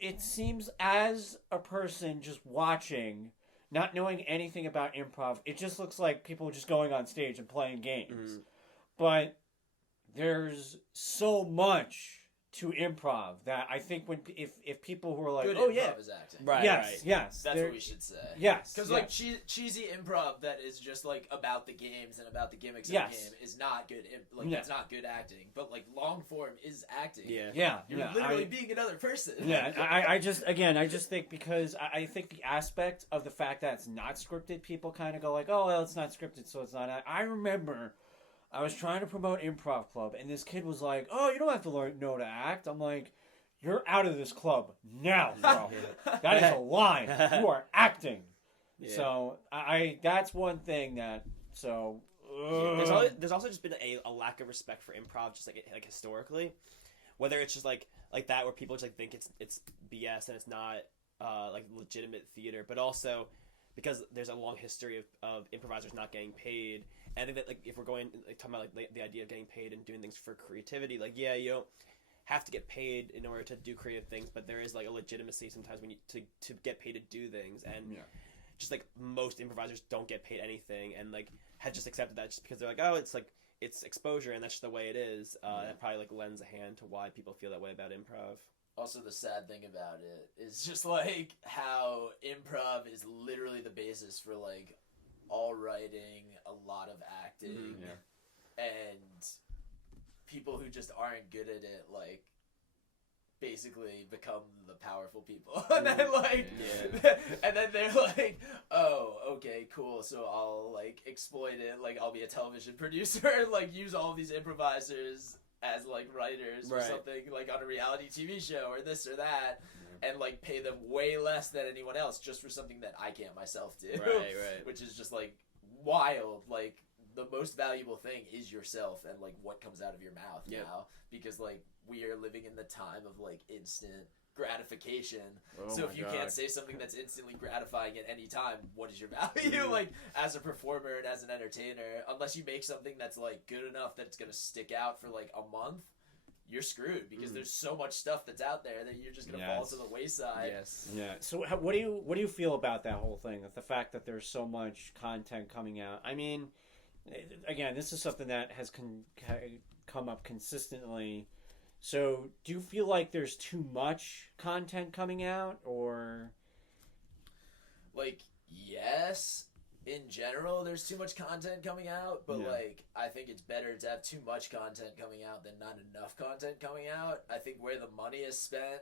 it seems, as a person just watching, not knowing anything about improv, it just looks like people just going on stage and playing games. Mm-hmm. But there's so much to improv that I think if people who are like, good oh improv yeah, is acting. Right, yes, right. yes, that's what we should say. Yes, because like cheesy improv that is just like about the games and about the gimmicks of the game is not good. That's not good acting. But like long form is acting. Yeah, you're literally being another person. Yeah, I just think because I think the aspect of the fact that it's not scripted, people kind of go like, oh well, it's not scripted, so it's not. I remember I was trying to promote Improv Club, and this kid was like, oh, you don't have to know to act. I'm like, you're out of this club now, bro. That is a lie. You are acting. Yeah. So that's one thing that there's also just been a lack of respect for improv, just like historically, whether it's just like that where people just like think it's BS and it's not like legitimate theater, but also because there's a long history of improvisers not getting paid. And I think that like if we're going like, talking about like the idea of getting paid and doing things for creativity, like you don't have to get paid in order to do creative things, but there is like a legitimacy sometimes when you to get paid to do things, and just like most improvisers don't get paid anything, and like had just accepted that just because they're like, oh, it's exposure and that's just the way it is. That probably like lends a hand to why people feel that way about improv. Also, the sad thing about it is just like how improv is literally the basis for like all writing, a lot of acting, and people who just aren't good at it, like, basically become the powerful people. And then, like, and then they're like, oh, okay, cool, so I'll, like, exploit it, like, I'll be a television producer, and, like, use all of these improvisers as, like, writers or something, like, on a reality TV show or this or that. And, like, pay them way less than anyone else just for something that I can't myself do. Right. Which is just, like, wild. Like, the most valuable thing is yourself and, like, what comes out of your mouth now. Because, like, we are living in the time of, like, instant gratification. So if you can't say something that's instantly gratifying at any time, what is your value? Like, as a performer and as an entertainer, unless you make something that's, like, good enough that it's going to stick out for, like, a month, you're screwed because there's so much stuff that's out there that you're just gonna fall to the wayside. Yeah. So what do you feel about that whole thing? The fact that there's so much content coming out. I mean, again, this is something that has come up consistently. So do you feel like there's too much content coming out, or like yes? In general, there's too much content coming out, but like I think it's better to have too much content coming out than not enough content coming out. I think where the money is spent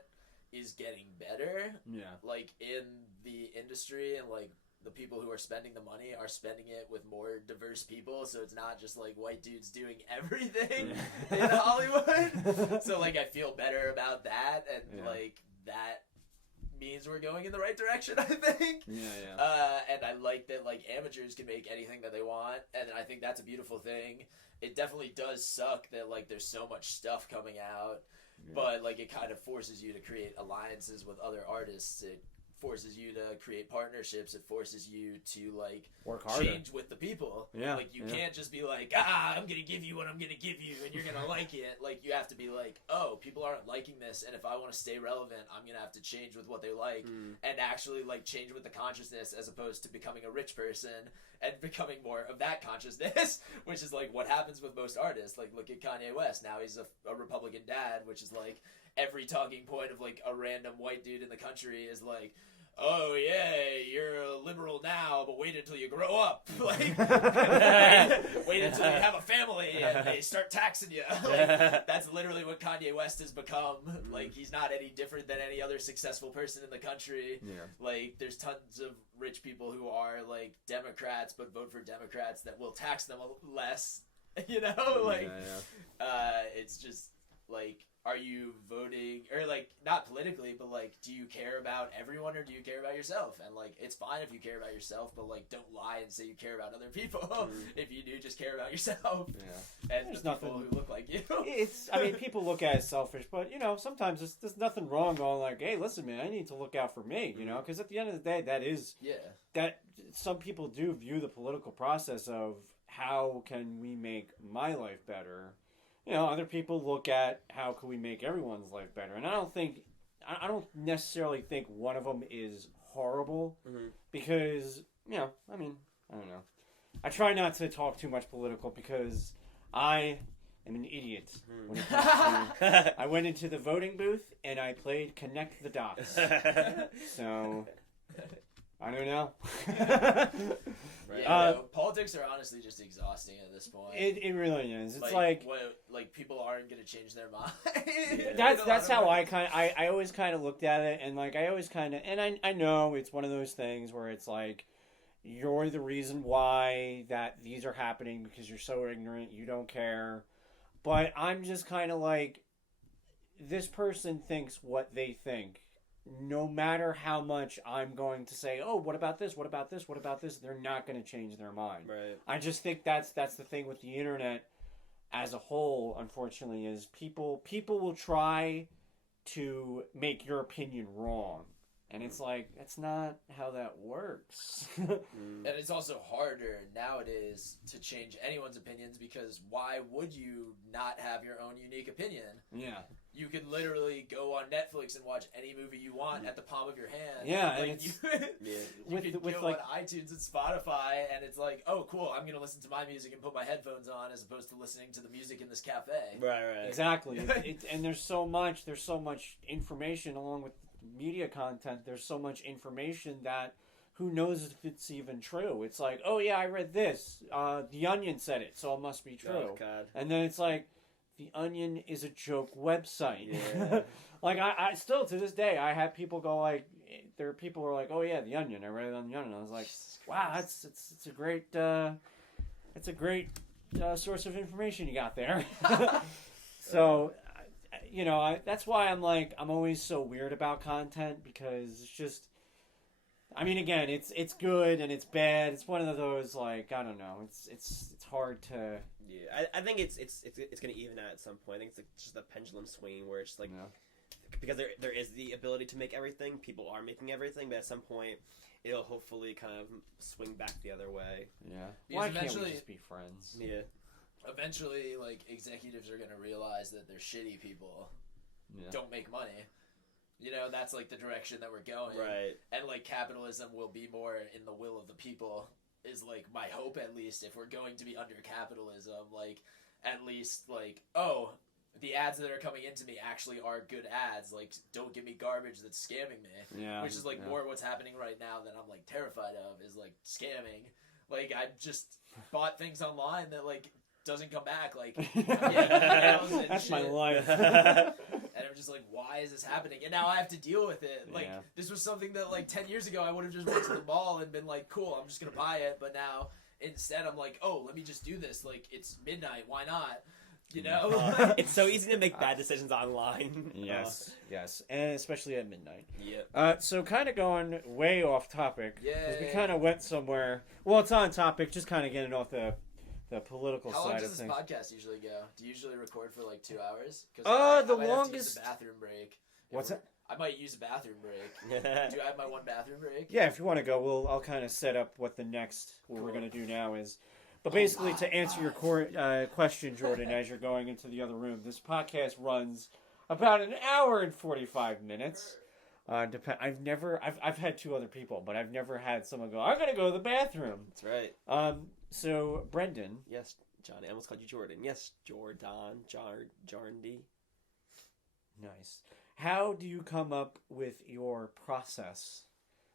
is getting better. Yeah. Like in the industry, and like the people who are spending the money are spending it with more diverse people, so it's not just like white dudes doing everything in Hollywood. So like I feel better about that, and like that means we're going in the right direction, I think. And I like that like amateurs can make anything that they want, and I think that's a beautiful thing. It definitely does suck that like there's so much stuff coming out, but like it kind of forces you to create alliances with other artists. It forces you to create partnerships. It forces you to like work harder, change with the people. Like you can't just be like, I'm gonna give you what I'm gonna give you and you're gonna like it. Like you have to be like, oh, people aren't liking this, and if I want to stay relevant, I'm gonna have to change with what they like, and actually like change with the consciousness, as opposed to becoming a rich person and becoming more of that consciousness, which is like what happens with most artists. Like look at Kanye West. Now he's a Republican dad, which is like every talking point of like a random white dude in the country is like, oh yeah, you're a liberal now, but wait until you grow up. Like, wait until you have a family and they start taxing you. Like, that's literally what Kanye West has become. Like, he's not any different than any other successful person in the country. Like, there's tons of rich people who are like Democrats, but vote for Democrats that will tax them less. You know, like, it's just like, are you voting, or, like, not politically, but, like, do you care about everyone, or do you care about yourself? And, like, it's fine if you care about yourself, but, like, don't lie and say you care about other people. If you do, just care about yourself. Yeah. And There's the people nothing- who look like you. I mean, people look at it selfish, but, sometimes there's nothing wrong going like, hey, listen, man, I need to look out for me, because at the end of the day, that some people do view the political process of how can we make my life better. Other people look at how can we make everyone's life better. And I don't necessarily think one of them is horrible because, I don't know. I try not to talk too much political because I am an idiot. When it comes to, I went into the voting booth and I played Connect the Dots. So, I don't know. Yeah, politics are honestly just exhausting at this point. It really is. It's like people aren't gonna change their mind. That's how I always kind of looked at it, and like I always kind of, and I know it's one of those things where it's like you're the reason why that these are happening because you're so ignorant, you don't care. But I'm just kind of like, this person thinks what they think. No matter how much I'm going to say, oh, what about this? What about this? What about this? They're not going to change their mind. Right. I just think that's the thing with the internet as a whole, unfortunately, is people will try to make your opinion wrong. And it's like, that's not how that works. And it's also harder nowadays to change anyone's opinions because why would you not have your own unique opinion? Yeah. You could literally go on Netflix and watch any movie you want at the palm of your hand. Yeah, like and it's, you could go on iTunes and Spotify, and it's like, oh, cool, I'm going to listen to my music and put my headphones on as opposed to listening to the music in this cafe. Right. Exactly. And there's so much information along with media content. There's so much information that who knows if it's even true. It's like, oh yeah, I read this. The Onion said it, so it must be true. Oh, God. And then it's like, The Onion is a joke website. Yeah. Like I still to this day I have people go like, there are people who are like, oh yeah, The Onion. I read it on The Onion. I was like, wow, it's a great source of information you got there. So, that's why I'm always so weird about content because it's just, I mean, again, it's good and it's bad. It's one of those like, I don't know. It's hard to. Yeah, I think it's going to even out at some point. I think it's like just a pendulum swinging where it's like, because there is the ability to make everything. People are making everything, but at some point, it'll hopefully kind of swing back the other way. Yeah. Because Why can't we just be friends? Yeah. Eventually, like, executives are going to realize that they're shitty people. Don't make money. That's like the direction that we're going. Right. And like capitalism will be more in the will of the people is like my hope, at least, if we're going to be under capitalism. Like, at least like, oh, the ads that are coming into me actually are good ads. Like, don't give me garbage that's scamming me. Yeah. Which is like more what's happening right now that I'm like terrified of is like scamming. Like, I just bought things online that like doesn't come back. Like, that's my life. And I'm just like, why is this happening? And now I have to deal with it. Like, this was something that like 10 years ago I would have just went to the mall and been like, cool, I'm just gonna buy it. But now instead I'm like, oh, let me just do this. Like, it's midnight, why not? It's so easy to make bad decisions online. Yes, and especially at midnight. Yeah. So kind of going way off topic. Yeah. We kind of went somewhere. Well, it's on topic. Just kind of getting off the political How long side does of this things. podcast usually go? Do you usually record for like 2 hours? The I might have to use longest- a bathroom break. What's that? I might use a bathroom break. Do I have my one bathroom break? Yeah, if you want to go, I'll kind of set up what we're going to do now is. But basically, to answer your question, Jordan, as you're going into the other room, this podcast runs about an hour and 45 minutes. I've had two other people, but I've never had someone go, I'm going to go to the bathroom. That's right. So, Brendan. Yes, Johnny. I almost called you Jordan. Yes, Jordan. Jarndy. Nice. How do you come up with your process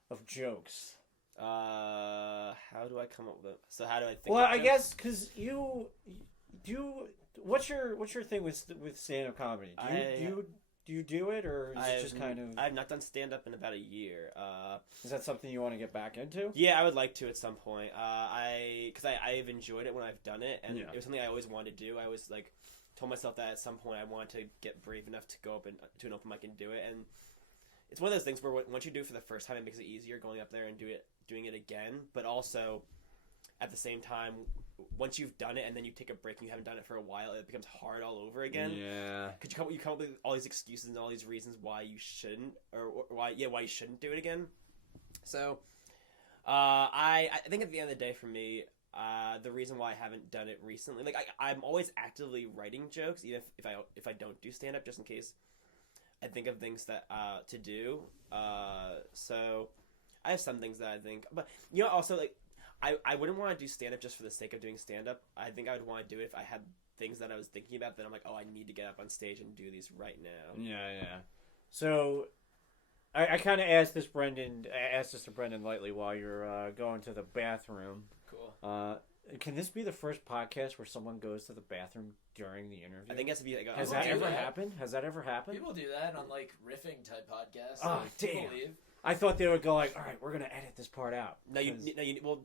of jokes? How do I come up with it? So how do I think? Well, I guess because you do. What's your thing with stand-up comedy? Do you do it, or is it just kind of? I've not done stand-up in about a year. Is that something you want to get back into? Yeah, I would like to at some point. I've enjoyed it when I've done it, and it was something I always wanted to do. I always like told myself that at some point I wanted to get brave enough to go up to an open mic and do it. And it's one of those things where once you do it for the first time, it makes it easier going up there and doing it again. But also, at the same time, once you've done it and then you take a break and you haven't done it for a while, it becomes hard all over again. Yeah. Because you come up with all these excuses and all these reasons why you shouldn't, or why you shouldn't do it again. So, I think at the end of the day, for me, the reason why I haven't done it recently, like I'm always actively writing jokes, even if I don't do stand up, just in case I think of things that to do. So I have some things that I think, but also like. I wouldn't want to do stand-up just for the sake of doing stand-up. I think I would want to do it if I had things that I was thinking about that I'm like, oh, I need to get up on stage and do these right now. Yeah. So, I kind of asked this to Brendan lightly while you're going to the bathroom. Cool. Can this be the first podcast where someone goes to the bathroom during the interview? I think it has to be like Has that ever happened? Has that ever happened? People do that on like riffing type podcasts. Oh, damn. I thought they would go like, all right, we're going to edit this part out. Well,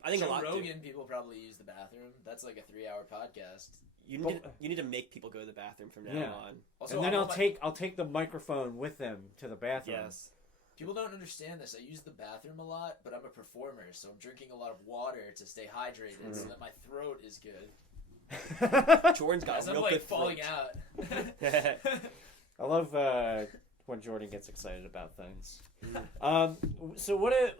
I think Joe a lot Rogan, people probably use the bathroom. That's like a 3-hour podcast. You need to make people go to the bathroom from now on. Also, and then I'll take the microphone with them to the bathroom. Yes. People don't understand this. I use the bathroom a lot, but I'm a performer, so I'm drinking a lot of water to stay hydrated so that my throat is good. Jordan's got I'm real like good falling throat. out. I love when Jordan gets excited about things. So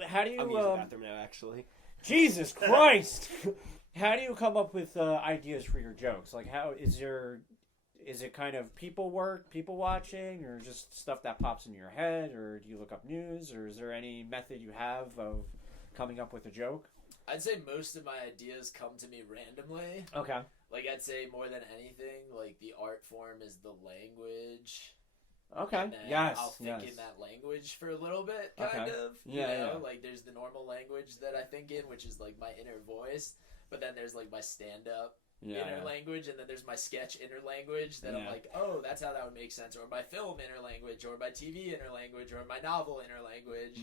how do you... I'm using the bathroom now, actually. Jesus Christ! How do you come up with ideas for your jokes? Like, how is it kind of people watching, or just stuff that pops in your head, or do you look up news, or is there any method you have of coming up with a joke? I'd say most of my ideas come to me randomly. Okay. Like, I'd say more than anything, like, the art form is the language. Okay. And then Yes. I'll think in that language for a little bit, kind of. Yeah. Like, there's the normal language that I think in, which is, like, my inner voice. But then there's, like, my stand-up inner language, and then there's my sketch inner language that I'm like, oh, that's how that would make sense. Or my film inner language, or my TV inner language, or my novel inner language.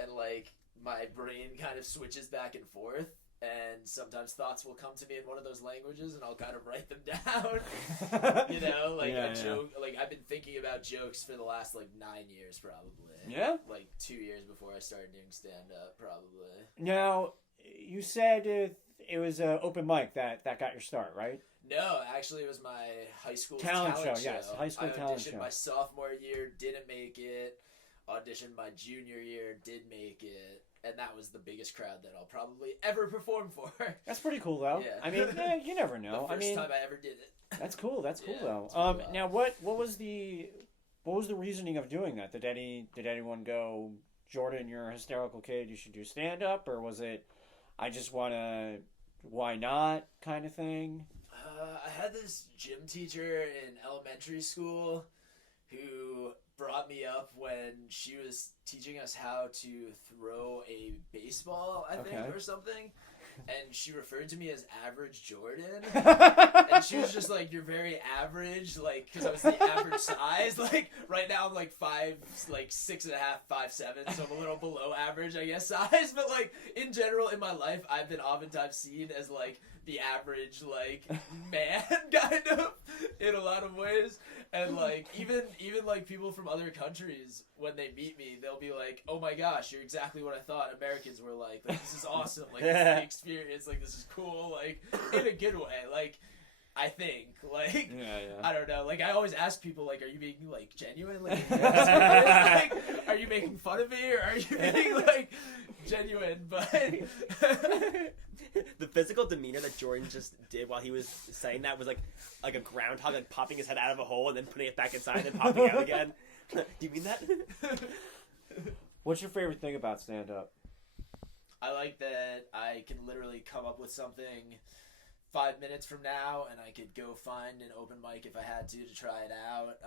And, like, my brain kind of switches back and forth. And sometimes thoughts will come to me in one of those languages, and I'll kind of write them down. A joke. Like, I've been thinking about jokes for the last, like, 9 years, probably. Yeah? Like, 2 years before I started doing stand-up, probably. Now, you said it was an open mic that got your start, right? No, actually, it was my high school talent show. Yes, high school talent show. I auditioned my sophomore year, didn't make it. Auditioned my junior year, did make it. And that was the biggest crowd that I'll probably ever perform for. That's pretty cool, though. Yeah. I mean, you never know. The first time I ever did it. That's cool. That's cool, though. It's cool. Now, what was the reasoning of doing that? Did anyone go, Jordan, you're a hysterical kid, you should do stand up, or was it, I just want to, why not kind of thing? I had this gym teacher in elementary school who brought me up when she was teaching us how to throw a baseball, I think, or something. And she referred to me as Average Jordan. And she was just like, you're very average, like, because I was the average size. Like, right now I'm like 6.5, 5'7", so I'm a little below average, I guess, size. But, like, in general, in my life, I've been oftentimes seen as, like, the average, like, man, kind of, in a lot of ways. And, like, even like, people from other countries, when they meet me, they'll be like, oh my gosh, you're exactly what I thought Americans were like. Like, this is awesome. Like, this is the experience. Like, this is cool. Like, in a good way. Like, I think. Like, I don't know. Like, I always ask people, like, are you being, like, genuine? Like, like, are you making fun of me? Or are you being, like, genuine? But... The physical demeanor that Jordan just did while he was saying that was like a groundhog, like popping his head out of a hole and then putting it back inside and popping out again. Do you mean that? What's your favorite thing about stand-up? I like that I can literally come up with something 5 minutes from now, and I could go find an open mic if I had to try it out.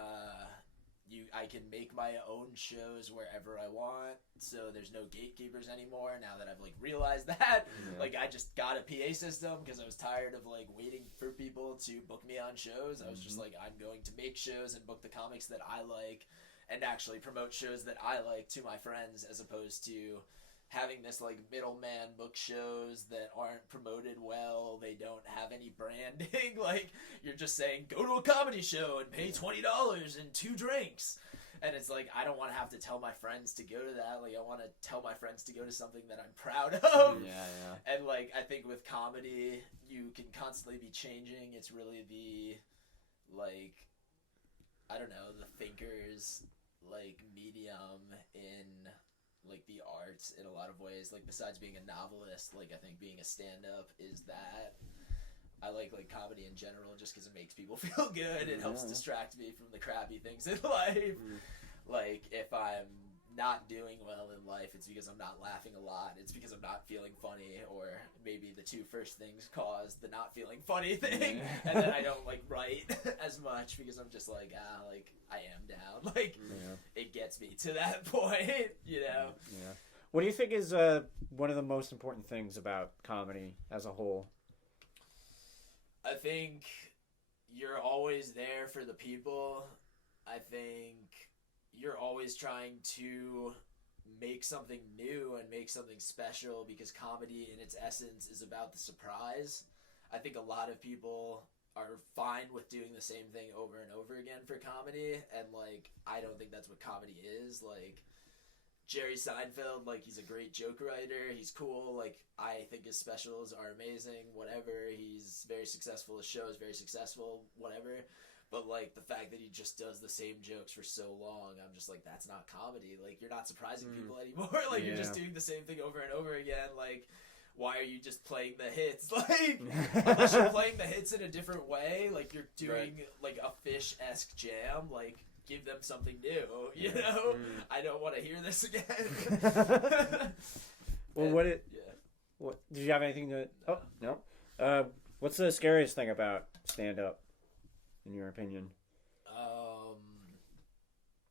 I can make my own shows wherever I want, so there's no gatekeepers anymore now that I've, like, realized that. Yeah. Like, I just got a PA system because I was tired of, like, waiting for people to book me on shows. I was just like, I'm going to make shows and book the comics that I like and actually promote shows that I like to my friends as opposed to having this like middleman book shows that aren't promoted well. They don't have any branding. Like, you're just saying, go to a comedy show and pay $20 and 2 drinks. And it's like, I don't want to have to tell my friends to go to that. Like, I want to tell my friends to go to something that I'm proud of. Yeah. And like, I think with comedy, you can constantly be changing. It's really the, like, I don't know, the thinker's like medium in like the arts in a lot of ways. Like, besides being a novelist, like, I think being a stand-up is that. I like comedy in general just because it makes people feel good. It helps distract me from the crappy things in life. Like, if I'm not doing well in life, it's because I'm not laughing a lot. It's because I'm not feeling funny, or maybe the 2 first things cause the not feeling funny thing. And then I don't like write as much because I'm just like, like, I am down. Like, it gets me to that point, you know? Yeah. What do you think is one of the most important things about comedy as a whole? I think you're always there for the people. I think you're always trying to make something new and make something special, because comedy in its essence is about the surprise. I think a lot of people are fine with doing the same thing over and over again for comedy, and like, I don't think that's what comedy is. Like, Jerry Seinfeld, like, he's a great joke writer. He's cool. Like, I think his specials are amazing. Whatever. He's very successful. His show is very successful. Whatever. But, like, the fact that he just does the same jokes for so long, I'm just like, that's not comedy. Like, you're not surprising people anymore. Like, you're just doing the same thing over and over again. Like, why are you just playing the hits? Like, unless you're playing the hits in a different way, like, you're doing, like, a Fish-esque jam, like, give them something new, you know? I don't want to hear this again. Well, what did you have anything to... Oh, no. What's the scariest thing about stand-up, in your opinion?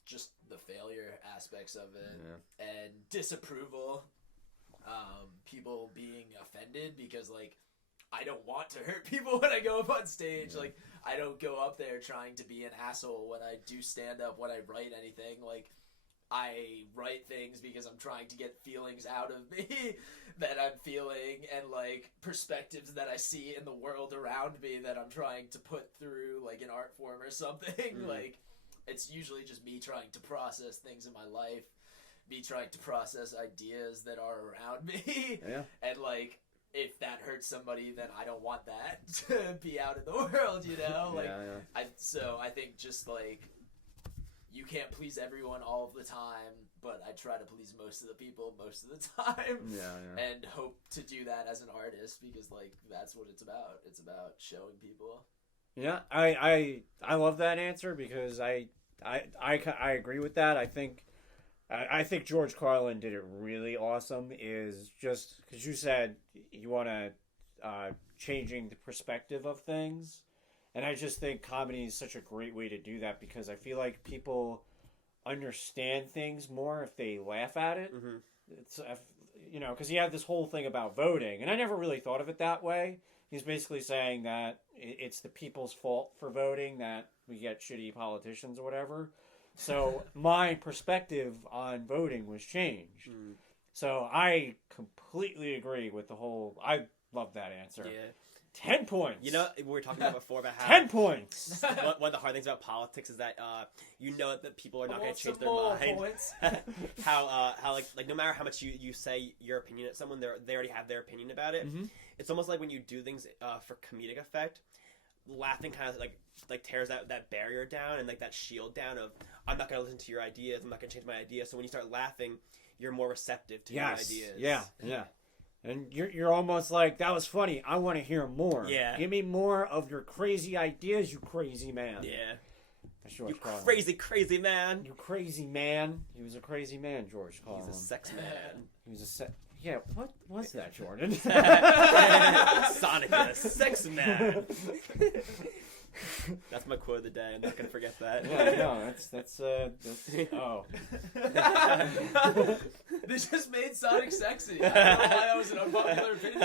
Just the failure aspects of it, and disapproval. People being offended because, like, I don't want to hurt people when I go up on stage. Like, I don't go up there trying to be an asshole when I do stand-up, when I write anything. Like, I write things because I'm trying to get feelings out of me that I'm feeling, and, like, perspectives that I see in the world around me that I'm trying to put through, like, an art form or something. Like, it's usually just me trying to process things in my life, me trying to process ideas that are around me. And, like, if that hurts somebody, then I don't want that to be out in the world, you know? Like, So I think just, like, you can't please everyone all of the time, but I try to please most of the people most of the time. And hope to do that as an artist, because, like, that's what it's about. It's about showing people. Yeah, I love that answer, because I agree with that. I think George Carlin did it really awesome, is just because you said you want to changing the perspective of things. And I just think comedy is such a great way to do that, because I feel like people understand things more if they laugh at it. It's, you know, because he had this whole thing about voting, and I never really thought of it that way. He's basically saying that it's the people's fault for voting that we get shitty politicians or whatever. So my perspective on voting was changed. So I completely agree with the whole... I love that answer. 10 points. You know, we were talking about before about how... 10 points! One of the hard things about politics is that you know that people are not going to change their mind. Points. how like no matter how much you say your opinion at someone, they already have their opinion about it. It's almost like when you do things for comedic effect, laughing kind of like tears that barrier down, and like that shield down of, I'm not going to listen to your ideas, I'm not going to change my ideas. So when you start laughing, you're more receptive to your ideas. Yeah. And you're almost like, that was funny, I want to hear more. Give me more of your crazy ideas, you crazy man. That's George Carlin. Crazy man. You crazy man. He was a crazy man, George Carlin. He's a sex man. He was a Yeah, what was that, Jordan? Sonic is a sex man. That's my quote of the day. I'm not gonna forget that. Yeah, no, that's oh. They just made Sonic sexy. I don't know why that was an unpopular opinion.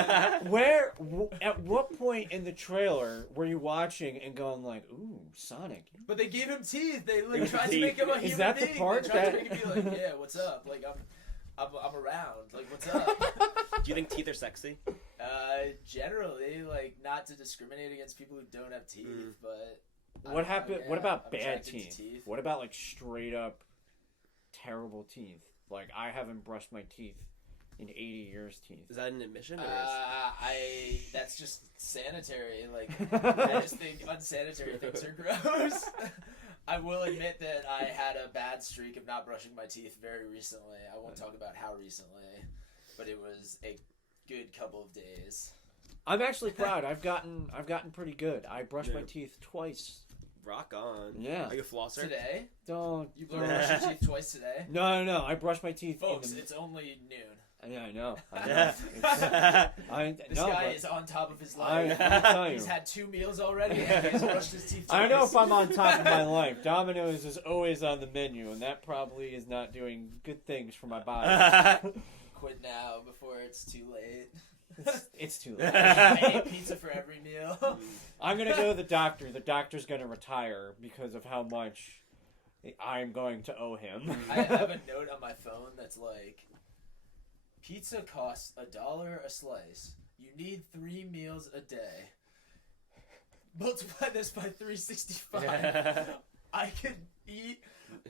At what point in the trailer were you watching and going like, ooh, Sonic? But they gave him teeth. They like tried to make him a human being. Is that the part they tried to make him be like, yeah, what's up? Like I'm around. Like, what's up? Do you think teeth are sexy? Generally, like, not to discriminate against people who don't have teeth, but What happened? What about I'm bad attracted to teeth? What about like straight up terrible teeth? Like I haven't brushed my teeth in 80 years. Teeth. Is that an admission? Or that's just sanitary. Like, I just think unsanitary things are gross. I will admit that I had a bad streak of not brushing my teeth very recently. I won't talk about how recently, but it was a good couple of days. I'm actually proud. I've gotten pretty good. I brushed my teeth twice. Rock on. Yeah. Are you a flosser? Today? Don't. You brushed your teeth twice today? No. I brushed my teeth. Folks, it's only noon. Yeah, I know. This guy is on top of his life. I'll tell you. He's had 2 meals already and he's brushed his teeth twice. I don't know if I'm on top of my life. Domino's is always on the menu, and that probably is not doing good things for my body. Quit now before it's too late. It's too late. I ate pizza for every meal. I'm going to go to the doctor. The doctor's going to retire because of how much I'm going to owe him. I have a note on my phone that's like, pizza costs $1 a slice. You need 3 meals a day. Multiply this by 365. I could eat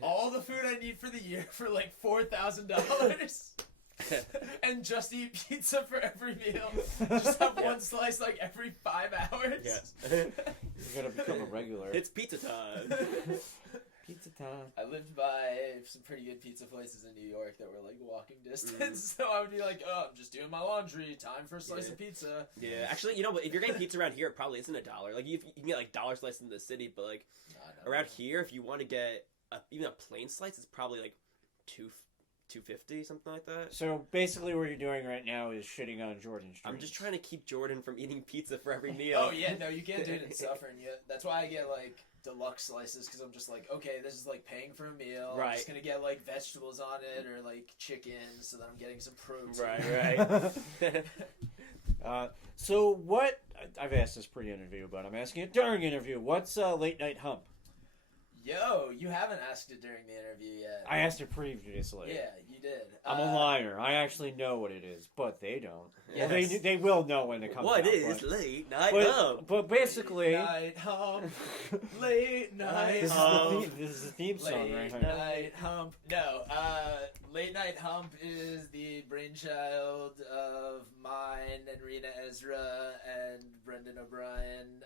all the food I need for the year for like $4,000. And just eat pizza for every meal. Just have one slice like every 5 hours. Yes. You're going to become a regular. It's pizza time. Pizza time. I lived by some pretty good pizza places in New York that were like walking distance. So I would be like, oh, I'm just doing my laundry. Time for a slice of pizza. Yeah, actually, you know, if you're getting pizza around here, it probably isn't $1. Like, you can get like dollar slices in the city, but like around here, if you want to get even a plain slice, it's probably like $2.50, something like that. So basically what you're doing right now is shitting on Jordan's dreams. I'm just trying to keep Jordan from eating pizza for every meal. Oh yeah, no, you can't do it in suffering. That's why I get like deluxe slices, because I'm just like, okay, this is like paying for a meal. Right. I'm just gonna get like vegetables on it or like chicken, so that I'm getting some protein. Right. So what, I've asked this pre-interview, but I'm asking it during interview. What's Late Night Hump? Yo, you haven't asked it during the interview yet. I asked it previously. Yeah, you did. I'm a liar. I actually know what it is, but they don't. Yes. Well, they will know when it comes What out. is Late Night but, Hump? but basically... Late Night Hump. Late Night this Hump. This is the theme song right Late here. Night Hump. No, Late Night Hump is the brainchild of mine and Rena Ezra and Brendan O'Brien,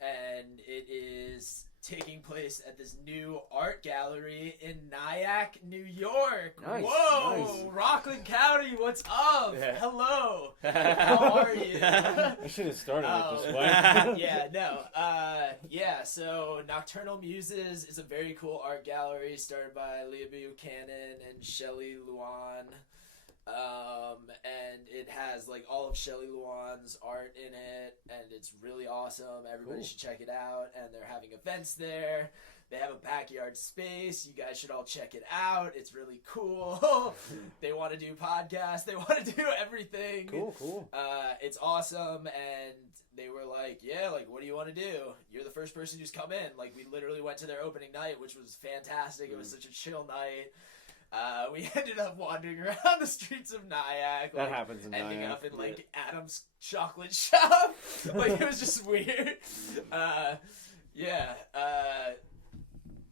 and it is taking place at this new art gallery in Nyack, New York. Nice, Whoa, nice. Rockland County, what's up? Yeah. Hello. How are you? I should have started it this way. So Nocturnal Muses is a very cool art gallery started by Leah Buchanan and Shelley Luan. And it has like all of Shelley Luan's art in it, and it's really awesome. Everybody should check it out, and they're having events there. They have a backyard space. You guys should all check it out. It's really cool. They want to do podcasts. They want to do everything. Cool. It's awesome, and they were like, yeah, like, what do you want to do? You're the first person who's come in. Like, we literally went to their opening night, which was fantastic. It was such a chill night. We ended up wandering around the streets of Nyack. That happens in ending Nyack. up in, like, Adam's chocolate shop. Like, it was just weird.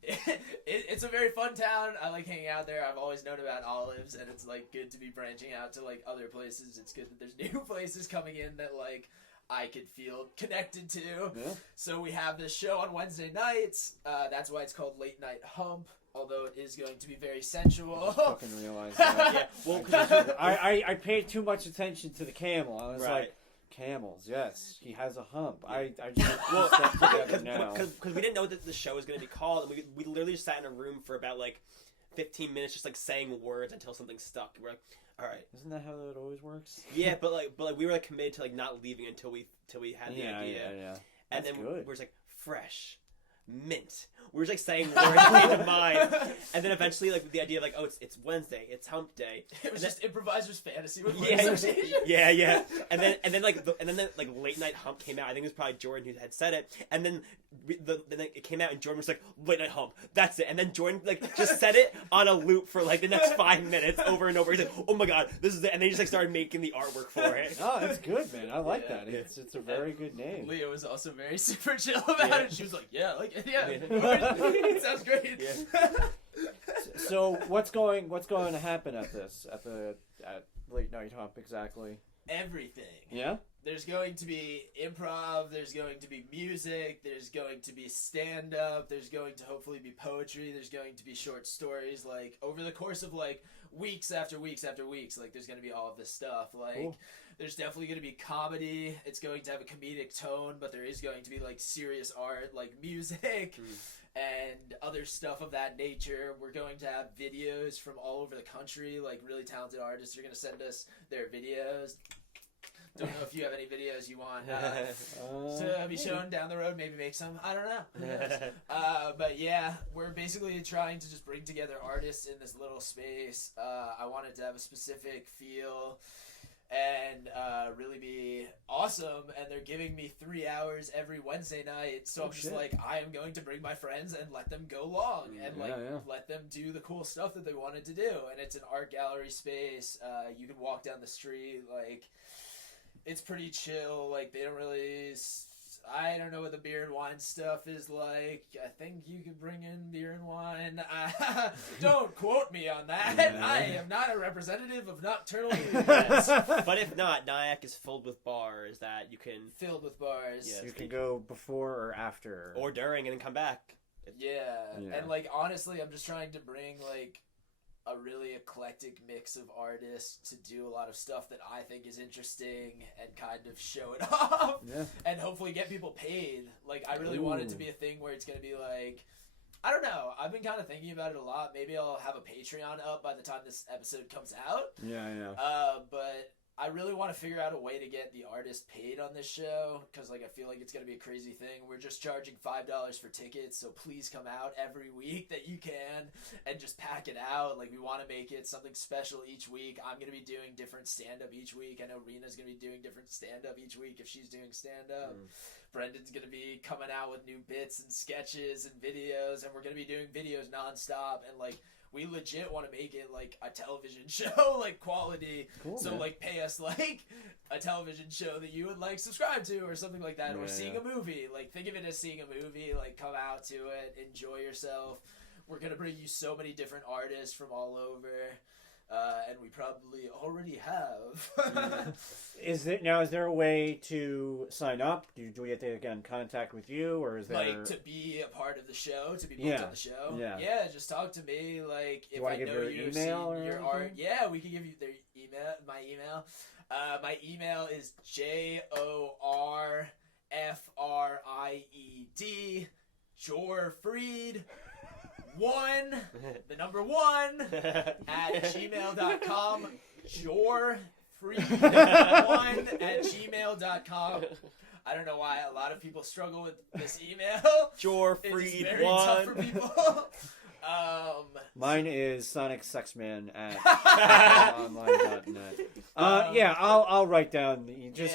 It's a very fun town. I like hanging out there. I've always known about olives, and it's, like, good to be branching out to, like, other places. It's good that there's new places coming in that, like, I could feel connected to. Yeah. So we have this show on Wednesday nights. That's why it's called Late Night Hump, although it is going to be very sensual. I fucking realized that. Yeah, well, I paid too much attention to the camel. I was Right. like, camels, yes, he has a hump. I just put that together now. Because we didn't know that the show was going to be called, and we literally just sat in a room for about like 15 minutes, just like saying words until something stuck. We're like, all right. Isn't that how it always works? Yeah, but we were like committed to like not leaving until we had the idea. Yeah. And That's then good. we're just like fresh, mint. We were just like saying words that came to mind, and then eventually like the idea of like, oh, it's Wednesday, it's Hump Day. It was just improviser's fantasy with Yeah, word association. yeah. And then Late Night Hump came out. I think it was probably Jordan who had said it, and then then it came out, and Jordan was like, Late Night Hump, that's it. And then Jordan like just said it on a loop for like the next 5 minutes over and over. He's like, oh my god, this is it, and they just like started making the artwork for it. Oh, that's good, man. I like that. It's a very good name. Leah was also very super chill about it. She was like, yeah, like, yeah. It sounds great. Yeah. So what's going to happen at Late Night Hump exactly? Everything. Yeah? There's going to be improv, there's going to be music, there's going to be stand-up, there's going to hopefully be poetry, there's going to be short stories, like, over the course of, like, weeks after weeks after weeks, like, there's going to be all of this stuff, like, cool. There's definitely going to be comedy, it's going to have a comedic tone, but there is going to be, like, serious art, like music, and other stuff of that nature. We're going to have videos from all over the country, like, really talented artists are going to send us their videos. Don't know if you have any videos you want to be shown down the road. Maybe make some. I don't know. But yeah, we're basically trying to just bring together artists in this little space. I want it to have a specific feel and really be awesome. And they're giving me 3 hours every Wednesday night. So I'm just like, I am going to bring my friends and let them go long and let them do the cool stuff that they wanted to do. And it's an art gallery space. You can walk down the street, like, it's pretty chill. Like, they don't really... I don't know what the beer and wine stuff is like. I think you could bring in beer and wine. Don't quote me on that. Yeah. I am not a representative of Nocturnal Movements. But if not, Nyack is filled with bars that you can... Filled with bars. Yes. You can go before or after. Or during and then come back. Yeah. And, like, honestly, I'm just trying to bring, like, a really eclectic mix of artists to do a lot of stuff that I think is interesting and kind of show it off and hopefully get people paid. Like, I really want it to be a thing where it's going to be like, I don't know. I've been kind of thinking about it a lot. Maybe I'll have a Patreon up by the time this episode comes out. Yeah. But I really want to figure out a way to get the artist paid on this show because, like, I feel like it's going to be a crazy thing. We're just charging $5 for tickets, so please come out every week that you can and just pack it out. Like, we want to make it something special each week. I'm going to be doing different stand-up each week. I know Rena's going to be doing different stand-up each week if she's doing stand-up. Brendan's going to be coming out with new bits and sketches and videos, and we're going to be doing videos nonstop, and, like, we legit want to make it like a television show, like quality. Cool, so, man. Like, pay us like a television show that you would like subscribe to or something like that, or seeing a movie. Like, think of it as seeing a movie. Like, come out to it, enjoy yourself. We're gonna bring you so many different artists from all over. And we probably already have. Is there a way to sign up? Do we have to get in contact with you, or is there like to be a part of the show, to be booked on the show? Yeah, just talk to me. Like, if I know you've seen your art, we can give you their email. My email. My email is JORFRIED Jorfried 1, the number 1, at gmail.com. Jorfried1 at gmail.com. I don't know why a lot of people struggle with this email. Jorfried1. It's very tough for people. Mine is sonicsexman at online.net. I'll write down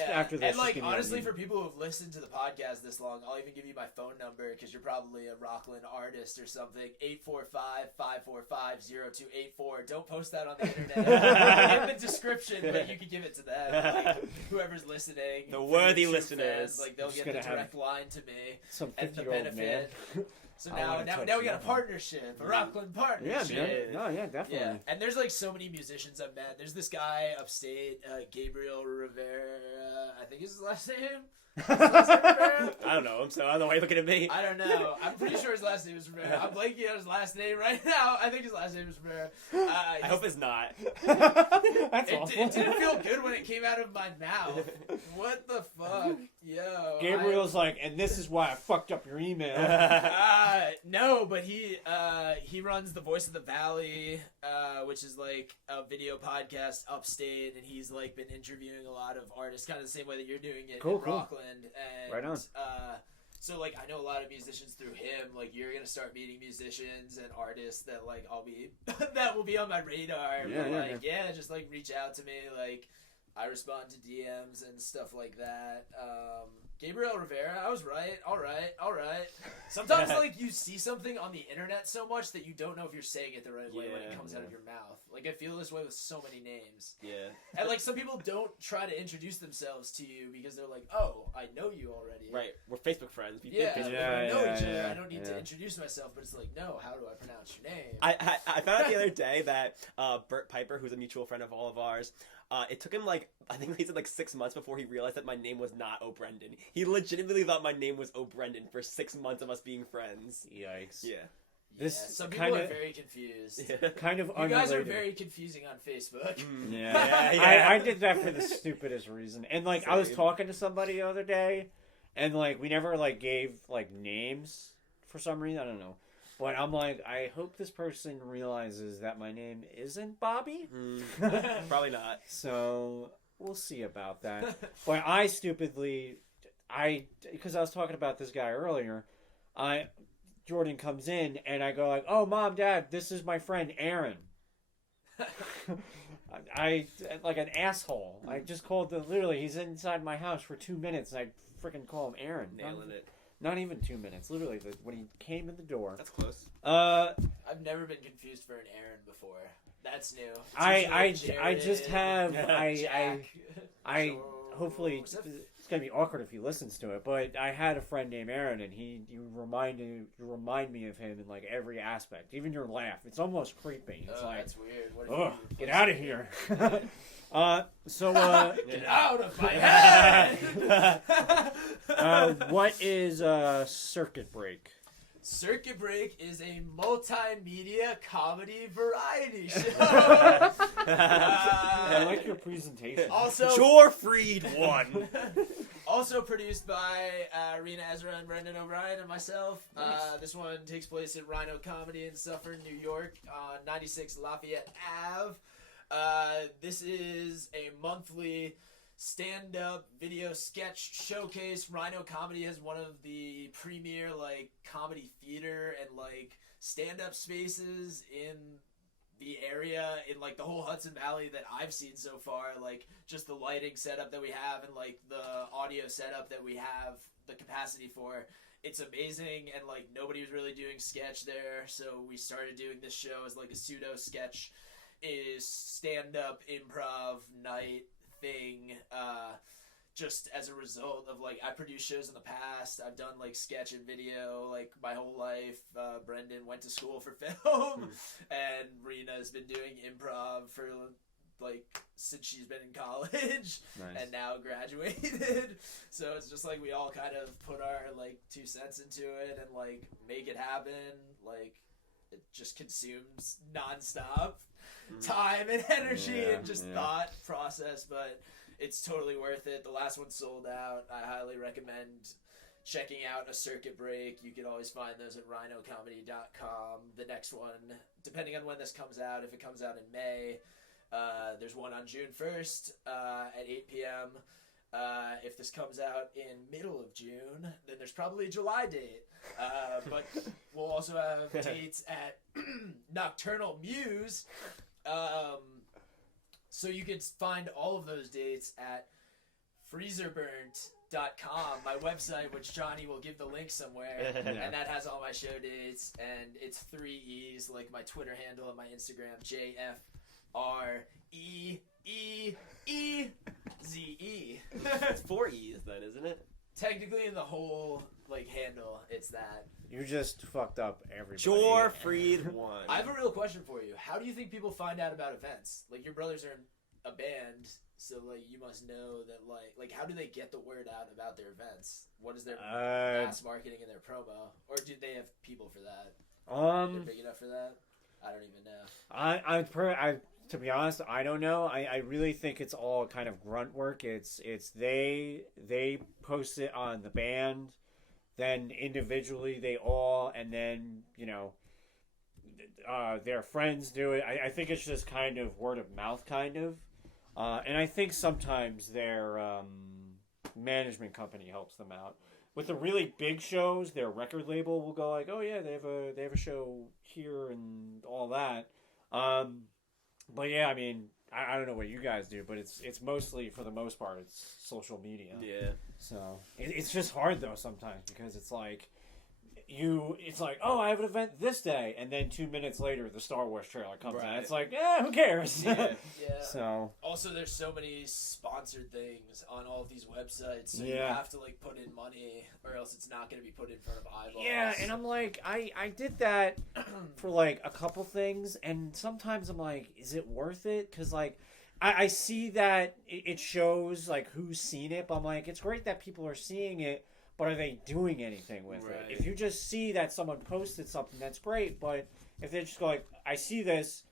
after this. And, like, honestly, for people who've listened to the podcast this long, I'll even give you my phone number because you're probably a Rockland artist or something. 845-545-0284. Don't post that on the internet. In the description, but you can give it to them. Like, whoever's listening. The worthy listeners. Fans, like, they'll get the direct line to me. Some 50-year-old man. So now we got a partnership, a Rockland partnership. Yeah, man. No, yeah, definitely. Yeah. And there's, like, so many musicians I've met. There's this guy upstate, Gabriel Rivera, I think is his last name. I don't know him, so I don't know why you're looking at me. I don't know. I'm pretty sure his last name is Rivera. I'm blanking on his last name right now. I think his last name is Rivera. I hope it's not. That's awful. It didn't feel good when it came out of my mouth. What the fuck? Yo. Gabriel's like, and this is why I fucked up your email. No, but he runs The Voice of the Valley, which is like a video podcast upstate, and he's like been interviewing a lot of artists, kind of the same way that you're doing it in Rockland. And, right on. So, like, I know a lot of musicians through him. Like, you're gonna start meeting musicians and artists that, like, that will be on my radar. Just, like, reach out to me. Like, I respond to DMs and stuff like that. Gabriel Rivera, I was right. All right. Sometimes, like, you see something on the internet so much that you don't know if you're saying it the right way when it comes out of your mouth. Like, I feel this way with so many names. Yeah. And, like, some people don't try to introduce themselves to you because they're like, oh, I know you already. Right. We're Facebook friends. We We know each other. I don't need to yeah. introduce myself, but it's like, no, how do I pronounce your name? I found out the other day that Bert Piper, who's a mutual friend of all of ours, it took him, like, I think he said, like, 6 months before he realized that my name was not O'Brendan. He legitimately thought my name was O'Brendan for 6 months of us being friends. Yikes. Yeah. Some people are very confused. Yeah. Kind of You guys are unrelated. very confusing on Facebook. Yeah. I did that for the stupidest reason. And, like, Same. I was talking to somebody the other day, and, like, we never, like, gave, like, names for some reason. I don't know. But I'm like, I hope this person realizes that my name isn't Bobby. Probably not. So we'll see about that. But I stupidly, because I was talking about this guy earlier, Jordan comes in and I go like, oh, Mom, Dad, this is my friend Aaron. I like an asshole. I just called literally, he's inside my house for 2 minutes and I freaking call him Aaron. Nailing it. Not even 2 minutes. Literally, when he came in the door. That's close. I've never been confused for an Aaron before. That's new. I just have Jack, I hopefully it's gonna be awkward if he listens to it, but I had a friend named Aaron, and you remind me of him in like every aspect, even your laugh. It's almost creepy. It's like, that's weird. What if oh, you get out of here. Get out of my head! What is Circuit Break? Circuit Break is a multimedia comedy variety show. I like your presentation. Also, Jor Freed won. Also produced by Rena Ezra and Brendan O'Brien and myself. Nice. This one takes place at Rhino Comedy in Suffern, New York, on 96 Lafayette Ave. This is a monthly stand-up video sketch showcase. Rhino Comedy has one of the premier like comedy theater and like stand-up spaces in the area, in like the whole Hudson Valley that I've seen so far. Like just the lighting setup that we have and like the audio setup that we have the capacity for. It's amazing, and like nobody was really doing sketch there, so we started doing this show as like a pseudo sketch is stand-up improv night thing, just as a result of like I produced shows in the past. I've done like sketch and video like my whole life. Brendan went to school for film and Rena has been doing improv for like since she's been in college. Nice. And now graduated. So it's just like we all kind of put our like 2 cents into it and like make it happen. Like it just consumes nonstop time and energy and just thought process, but it's totally worth it. The last one sold out. I highly recommend checking out A Circuit Break. You can always find those at rhinocomedy.com. The next one, depending on when this comes out, if it comes out in May, there's one on June 1st at 8 p.m. If this comes out in middle of June, then there's probably a July date. But we'll also have dates at Nocturnal Muse. So you can find all of those dates at freezerburnt.com, my website, which Johnny will give the link somewhere. And that has all my show dates. And it's 3 E's, like my Twitter handle and my Instagram, JFREEEZE. It's 4 E's then, isn't it? Technically, in the whole like handle, it's that. You just fucked up everybody. Jor Freed won. I have a real question for you. How do you think people find out about events? Like your brothers are in a band, so like you must know that like how do they get the word out about their events? What is their mass marketing and their promo? Or do they have people for that? They're big enough for that? I don't even know. I to be honest, I don't know. I really think it's all kind of grunt work. It's they post it on the band, then individually they all, and then their friends do it. I think it's just kind of word of mouth, kind of, and I think sometimes their management company helps them out. with the really big shows, their record label will go like, oh yeah, they have a show here and all that. But yeah, I mean, I don't know what you guys do, but it's mostly, for the most part, it's social media. Yeah. So it's just hard though sometimes, because it's like oh, I have an event this day, and then 2 minutes later the Star Wars trailer comes out. It's like, who cares? Yeah. Yeah. So also, there's so many sponsored things on all of these websites, so you Yeah. have to like put in money, or else it's not going to be put in front of eyeballs. yeah, and I'm like, I did that for like a couple things, and sometimes I'm like, is it worth it? Because like I see that it shows like who's seen it, but I'm like, it's great that people are seeing it, but are they doing anything with Right. it? If you just see that someone posted something, that's great, but if they just go like, I see this,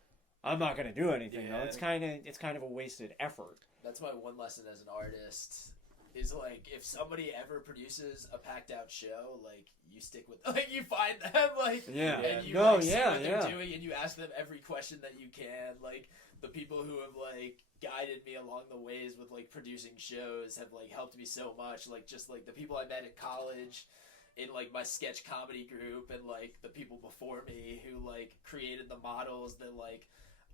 I'm not going to do anything. Yeah. Though. It's kind of a wasted effort. That's my one lesson as an artist. Is like, if somebody ever produces a packed out show, like you stick with, like you find them, like Yeah. and you No, like, see yeah, what yeah. they're doing, and you ask them every question that you can. Like the people who have like guided me along the ways with like producing shows have like helped me so much. Like just like the people I met at college, in like my sketch comedy group, and like the people before me who like created the models that like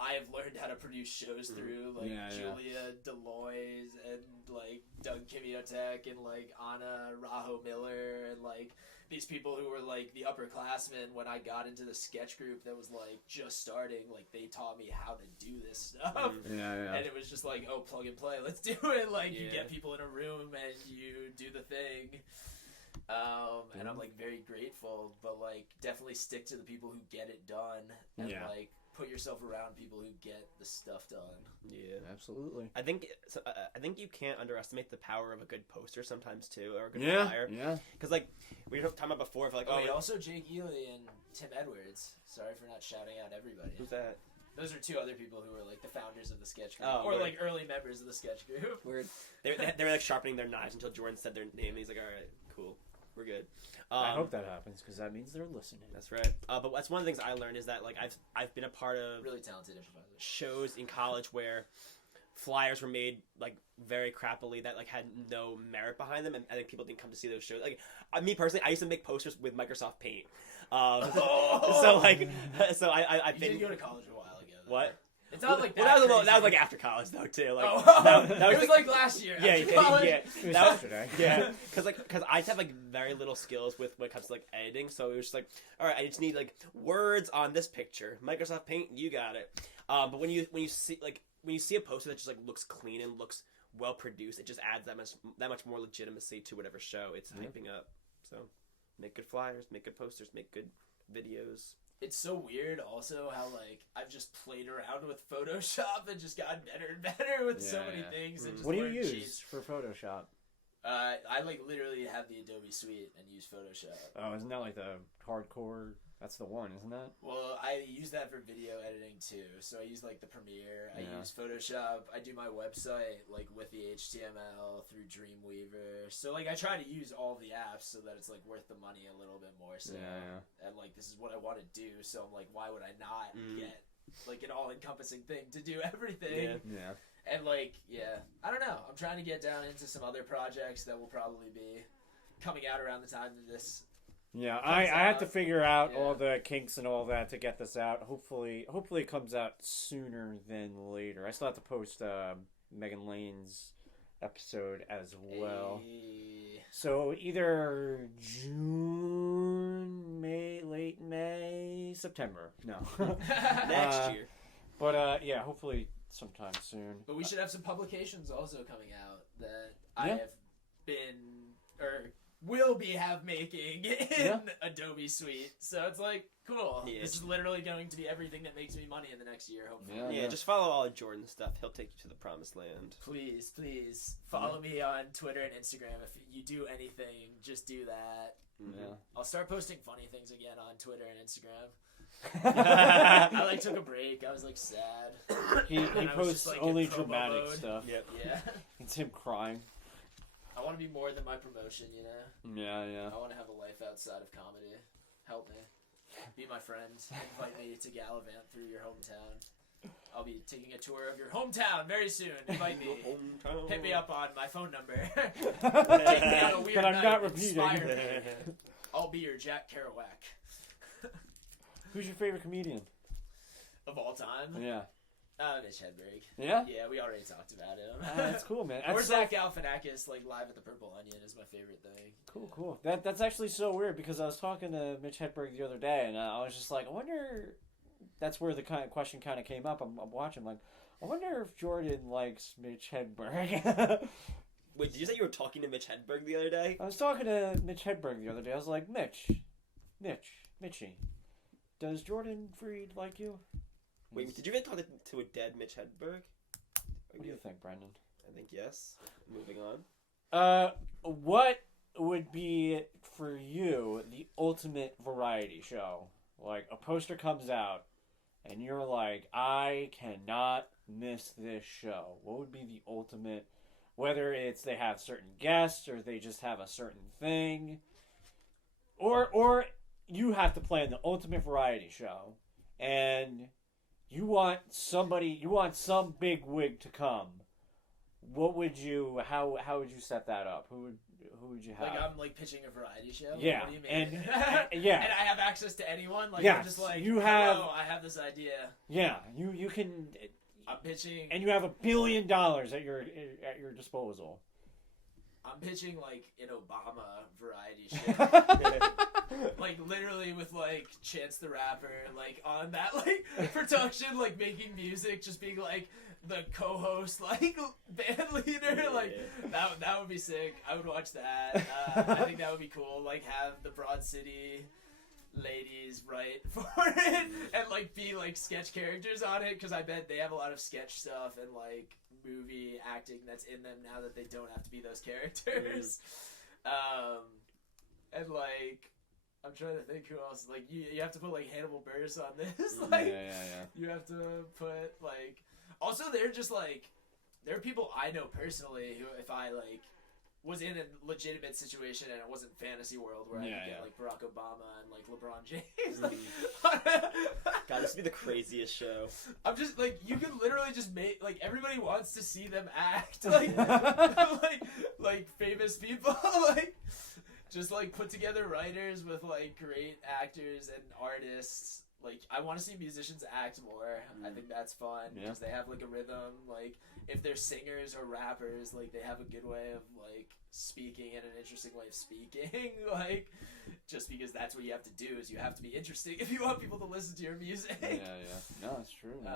I have learned how to produce shows through, like Yeah, yeah. Julia Deloys and like Doug Kimiotek and like Anna Rajo Miller and like these people who were like the upperclassmen when I got into the sketch group that was like just starting. Like they taught me how to do this stuff. Yeah, And it was just like, oh, plug and play, let's do it. Like you Yeah. get people in a room and you do the thing. And I'm like very grateful, but like definitely stick to the people who get it done, and Yeah. like put yourself around people who get the stuff done. Yeah. Absolutely. I think you can't underestimate the power of a good poster sometimes too, or a good Yeah. flyer. Yeah. Because like we were talking about before, if like Oh, wait, also Jake Ely and Tim Edwards. Sorry for not shouting out everybody. who's that? Those are two other people who were like the founders of the sketch group, Oh, or weird. like early members of the sketch group. Weird. They were like sharpening their knives until Jordan said their name. And he's like, all right, cool, we're good. I hope that happens, because that means they're listening. That's right. But that's one of the things I learned is that like I've been a part of Really talented improvisers. shows in college where flyers were made like very crappily that like had no merit behind them, and I think people didn't come to see those shows. Like me personally, I used to make posters with Microsoft Paint. So like, so I've You been. did go to college a while ago, though. What? It's not like that. Well, that was crazy. like after college though too. Like Oh, that it was like last year. yeah, after yeah, college. yeah. It was That was- yesterday. Yeah, because I have like very little skills with when it comes to like editing, so it was just like, all right, I just need like words on this picture. Microsoft Paint, you got it. But when you see a poster that just like looks clean and looks well produced, it just adds that much more legitimacy to whatever show it's hyping up. So make good flyers, make good posters, make good videos. It's so weird also how like I've just played around with Photoshop and just gotten better and better with so many things and just What do you learned use cheats. for Photoshop? I like literally have the Adobe Suite and use Photoshop. Oh, isn't that like the hardcore? That's the one, isn't that? Well, I use that for video editing too. So I use like the Premiere. I Yeah. use Photoshop. I do my website like with the HTML through Dreamweaver. So like I try to use all the apps so that it's like worth the money a little bit more. So and like this is what I want to do. So I'm like, why would I not get like an all-encompassing thing to do everything? Yeah. And like, yeah, I don't know. I'm trying to get down into some other projects that will probably be coming out around the time that this. Yeah, I have to figure out Yeah. all the kinks and all that to get this out. Hopefully it comes out sooner than later. I still have to post Megan Lane's episode as well. So either June, May, late May, September. No. Next year. But yeah, hopefully sometime soon. But we should have some publications also coming out that I Yeah. have been or will be making in Adobe Suite. So it's like cool. Yeah. This is literally going to be everything that makes me money in the next year. Hopefully. Yeah, just follow all of Jordan's stuff. He'll take you to the promised land. Please follow me on Twitter and Instagram. If you do anything, just do that. Yeah. I'll start posting funny things again on Twitter and Instagram. I like took a break. I was like sad. He And I was posts just, like, only in promo dramatic mode. stuff. Yep. Yeah. It's him crying. I want to be more than my promotion, you know? Yeah. I want to have a life outside of comedy. Help me. Be my friend. Invite me to gallivant through your hometown. I'll be taking a tour of your hometown very soon. Invite me. Hometown. Hit me up on my phone number. Take me on a weird But I'm night. not repeating. Inspire me. I'll be your Jack Kerouac. Who's your favorite comedian? Of all time? Yeah. Mitch Hedberg. Yeah? Yeah, we already talked about him. That's cool, man. Or That's Zach Galifianakis, like, live at the Purple Onion is my favorite thing. Cool. That's actually so weird because I was talking to Mitch Hedberg the other day, and I was just like, I wonder. That's where the kind of question kind of came up. I'm watching, like, I wonder if Jordan likes Mitch Hedberg. Wait, did you say you were talking to Mitch Hedberg the other day? I was talking to Mitch Hedberg the other day. I was like, Mitchy, does Jordan Freed like you? Wait, did you even talk to a dead Mitch Hedberg? What do you think, Brendan? I think yes. Moving on. What would be for you the ultimate variety show? Like a poster comes out, and you're like, I cannot miss this show. What would be the ultimate? Whether it's they have certain guests or they just have a certain thing, or you have to plan the ultimate variety show, and you want some big wig to come. What would you? How would you set that up? Who would you have? Like, I'm, like, pitching a variety show? Yeah. What do you mean? And And I have access to anyone? Like, Yes, I'm just like, you have- hello, I have this idea. Yeah, you can, I'm pitching... and you have $1 billion at your disposal. I'm pitching, like, an Obama variety show. Like, literally with, like, Chance the Rapper, like, on that, like, production, like, making music, just being, like, the co-host, like, band leader. Like, that would be sick. I would watch that. I think that would be cool. Like, have the Broad City ladies write for it and, like, be, like, sketch characters on it, because I bet they have a lot of sketch stuff and, like, movie acting that's in them now that they don't have to be those characters. And, like, I'm trying to think who else. Like, you have to put, like, Hannibal Buress on this. Like, Yeah. you have to put, like... Also, they're just, like... There are people I know personally who, if I, like, was in a legitimate situation and it wasn't fantasy world where I could get, like, Barack Obama and, like, LeBron James, like... God, this would be the craziest show. I'm just, like, you could literally just make... Like, everybody wants to see them act. Like, like famous people, like... Just, like, put together writers with, like, great actors and artists. Like, I want to see musicians act more. I think that's fun. Because they have, like, a rhythm. Like, if they're singers or rappers, like, they have a good way of, like, speaking and an interesting way of speaking. Like, just because that's what you have to do is you have to be interesting if you want people to listen to your music. Yeah. No, it's true, man.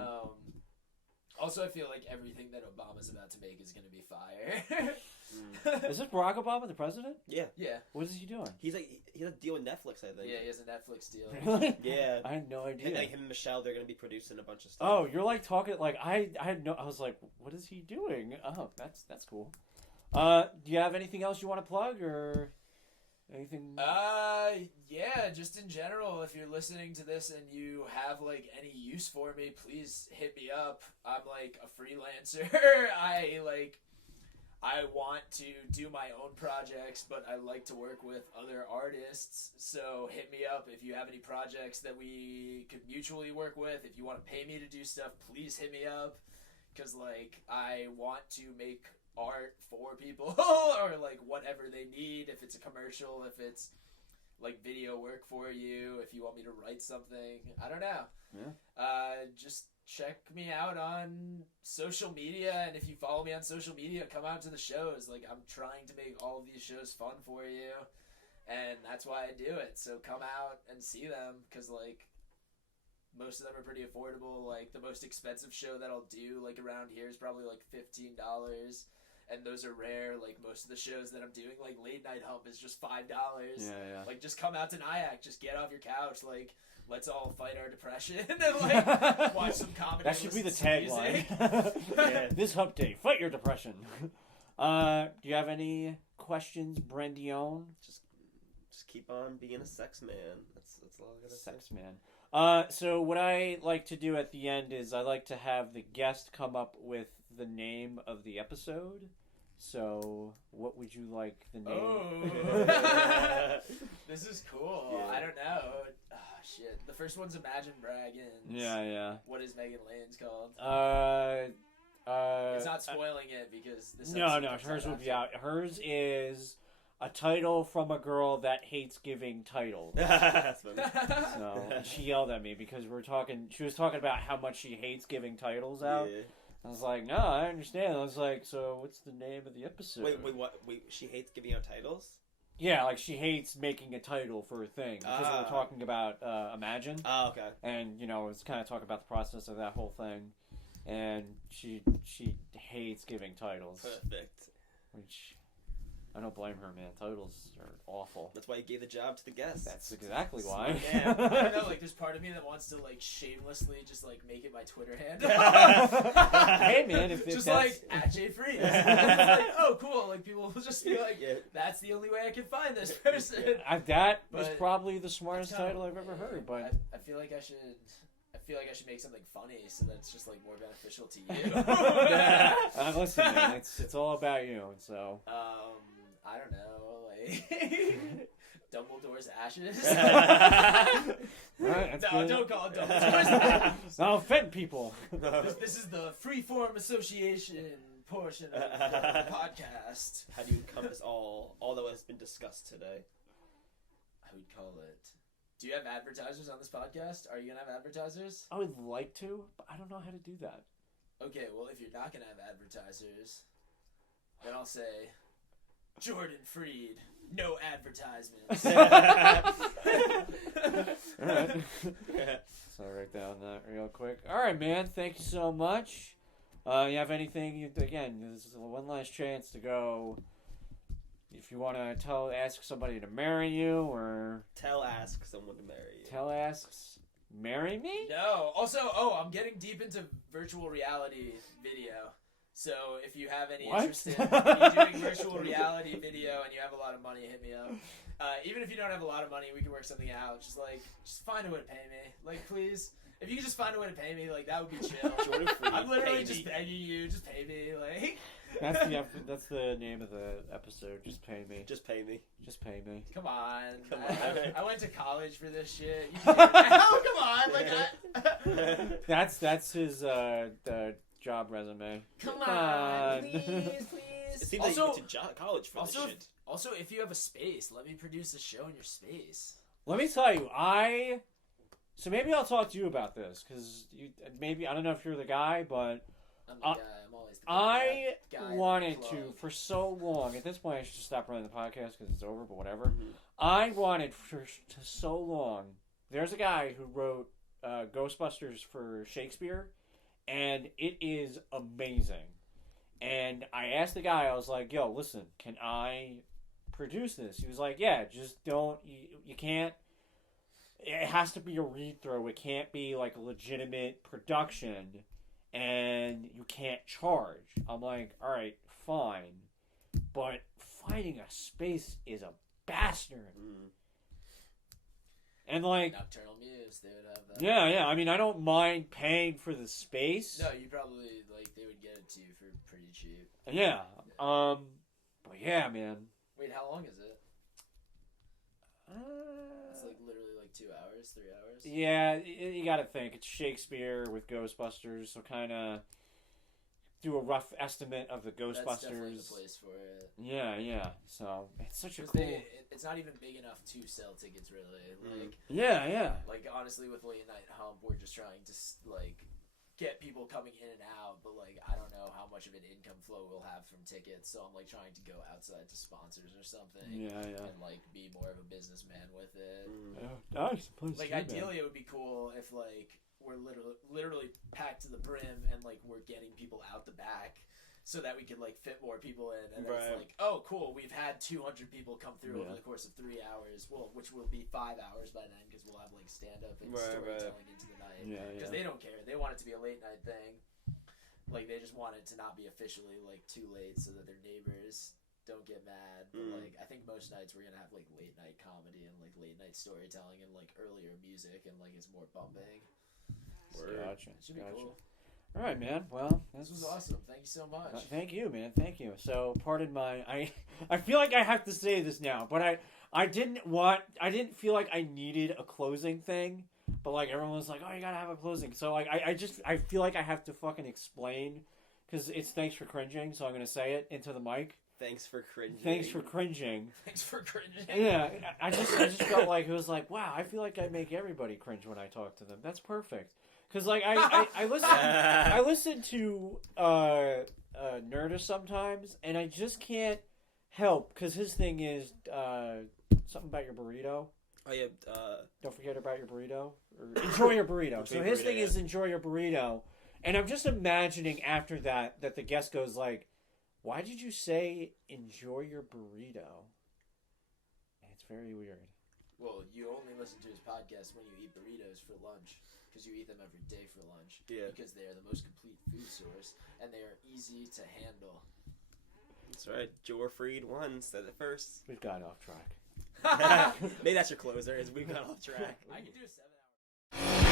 Also, I feel like everything that Obama's about to make is going to be fire. Is this Barack Obama the president? Yeah. Yeah. What is he doing? He has a deal with Netflix, I think. Yeah, he has a Netflix deal. Really? Yeah. I had no idea. And, like, him and Michelle, they're going to be producing a bunch of stuff. Oh, you're like talking like I had no. I was like, what is he doing? Oh, that's cool. Do you have anything else you want to plug or anything? Yeah, just in general, if you're listening to this and you have, like, any use for me, please hit me up. I'm, like, a freelancer. I want to do my own projects, but I like to work with other artists. So hit me up if you have any projects that we could mutually work with. If you want to pay me to do stuff, please hit me up. Because, like, I want to make art for people or, like, whatever they need. If it's a commercial, if it's, like, video work for you, if you want me to write something. I don't know. Yeah. Just check me out on social media, and if you follow me on social media, come out to the shows. Like, I'm trying to make all of these shows fun for you, and that's why I do it. So come out and see them, because, like, most of them are pretty affordable. Like, the most expensive show that I'll do, like, around here is probably, like, $15, and those are rare. Like, most of the shows that I'm doing, like, Late Night Hump is just $5. Yeah. Like, just come out to Nyack, just get off your couch, like, let's all fight our depression and, like, watch some comedy. That should be the listen to music. tagline. This hump day, fight your depression. Do you have any questions, Brendion? Just keep on being a sex man. That's all I gotta say. Sex man. So what I like to do at the end is I like to have the guest come up with the name of the episode. So what would you like the name? Oh. This is cool. Yeah. I don't know. shit. The first one's Imagine Dragons. Yeah. What is Megan Lane's called? It's not spoiling it because this. No. Hers will be out. Hers is a title from a girl that hates giving titles. That's funny. So she yelled at me because she was talking about how much she hates giving titles out. Yeah. I was like, no, I understand. I was like, so what's the name of the episode? Wait, what? She hates giving out titles? Yeah, like she hates making a title for a thing because we're talking about Imagine. Oh, okay. And it's kind of talking about the process of that whole thing, and she hates giving titles. Perfect. Which I don't blame her, man. Titles are awful. That's why you gave the job to the guest. That's exactly why. Yeah, I don't know. Like, there's part of me that wants to like shamelessly just like make it my Twitter handle. Hey, man, if just that's... like @JFreeze. It's like, oh, cool. Like people will just be like, Yeah. that's the only way I can find this person. That was But probably the smartest that's kinda- title I've ever heard. But I feel like I should make something funny so that's just like more beneficial to you. Listen, man, it's all about you. So I don't know, like Dumbledore's ashes. Right, No, don't call it Dumbledore's ashes. I'll offend people. This is the Freeform Association portion of the podcast. How do you encompass all that has been discussed today? I would call it. Do you have advertisers on this podcast? Are you gonna have advertisers? I would like to, but I don't know how to do that. Okay, well, if you're not gonna have advertisers, then I'll say Jordan Freed, no advertisements. All right. So write down that real quick. All right, man. Thank you so much. You have anything? Again, this is one last chance to go. If you want to ask somebody to marry you, or Ask someone to marry you. asks, marry me? No. Also, I'm getting deep into virtual reality video. So if you have any What? interest in doing virtual reality video and you have a lot of money, hit me up. Even if you don't have a lot of money, we can work something out. Just find a way to pay me. Like, please. If you could just find a way to pay me, like, that would be chill. Jordan Freed, I'm literally pay just me. begging you, just pay me. Like, That's the name of the episode. Just pay me. Just pay me. Just pay me. come on. Come on. I went to college for this shit. You can do it now. Come on. Like, That's his the job resume. come on. Please, It please. seems like you went to college for this shit. Also, if you have a space, let me produce a show in your space. Let me tell you, so maybe I'll talk to you about this, because I don't know if you're the guy, but I'm the guy. I'm always the I guy in wanted the to club. for so long. At this point, I should just stop running the podcast because it's over. But whatever. Mhm. I wanted for so long. There's a guy who wrote Ghostbusters for Shakespeare, and it is amazing. And I asked the guy. I was like, "Yo, listen, can I produce this?" He was like, "Yeah, just don't. You can't. It has to be a read through. It can't be like a legitimate production." And you can't charge. I'm like, all right, fine. But finding a space is a bastard. Mm. And like, Nocturnal Muse, they would have that. yeah. I mean, I don't mind paying for the space. No, you probably they would get it to you for pretty cheap. Yeah. But yeah, man. Wait, how long is it? It's like literally 2 hours, 3 hours. Yeah, you got to think it's Shakespeare with Ghostbusters, so kind of do a rough estimate of the Ghostbusters. That's definitely the place for it. Yeah. So it's such a 'Cause cool. it's not even big enough to sell tickets, really. Like, Yeah. like honestly, with Late Night Hump, we're just trying to get people coming in and out. But I don't know how much of an income flow we'll have from tickets, so I'm trying to go outside to sponsors or something. Yeah. And be more of a businessman with it. Nice. Ideally, it would be cool if we're literally packed to the brim and we're getting people out the back so that we can fit more people in, and then Right. it's oh cool, we've had 200 people come through over Yeah. the course of 3 hours, which will be 5 hours by then because we'll have stand up and Right, storytelling into the night, because they don't care, they want it to be a late night thing, they just want it to not be officially too late so that their neighbors don't get mad. But I think most nights we're gonna have late night comedy and late night storytelling and earlier music, and it's more bumping. Gotcha. It should be cool. All right, man. Well, This was awesome. Thank you so much. Thank you, man. Thank you. So, pardon my. I feel like I have to say this now, but I didn't feel like I needed a closing thing, but like everyone was like, "Oh, you gotta have a closing." So like I feel like I have to fucking explain because it's thanks for cringing. So I'm gonna say it into the mic. Thanks for cringing. Thanks for cringing. Thanks for cringing. Yeah, I just felt like it was like, wow, I feel like I make everybody cringe when I talk to them. That's perfect. Because like I listen to Nerdist sometimes, and I just can't help because his thing is something about your burrito. Oh yeah. Don't forget about your burrito. Or enjoy your burrito. So his thing is enjoy your burrito, and I'm just imagining after that the guest goes like, "Why did you say enjoy your burrito?" It's very weird. Well, you only listen to his podcast when you eat burritos for lunch, because you eat them every day for lunch. Yeah. Because they are the most complete food source, and they are easy to handle. That's right. Jorfried one said it first. We've gotten off track. Maybe that's your closer. Is we've got off track. I can do a 7 hour.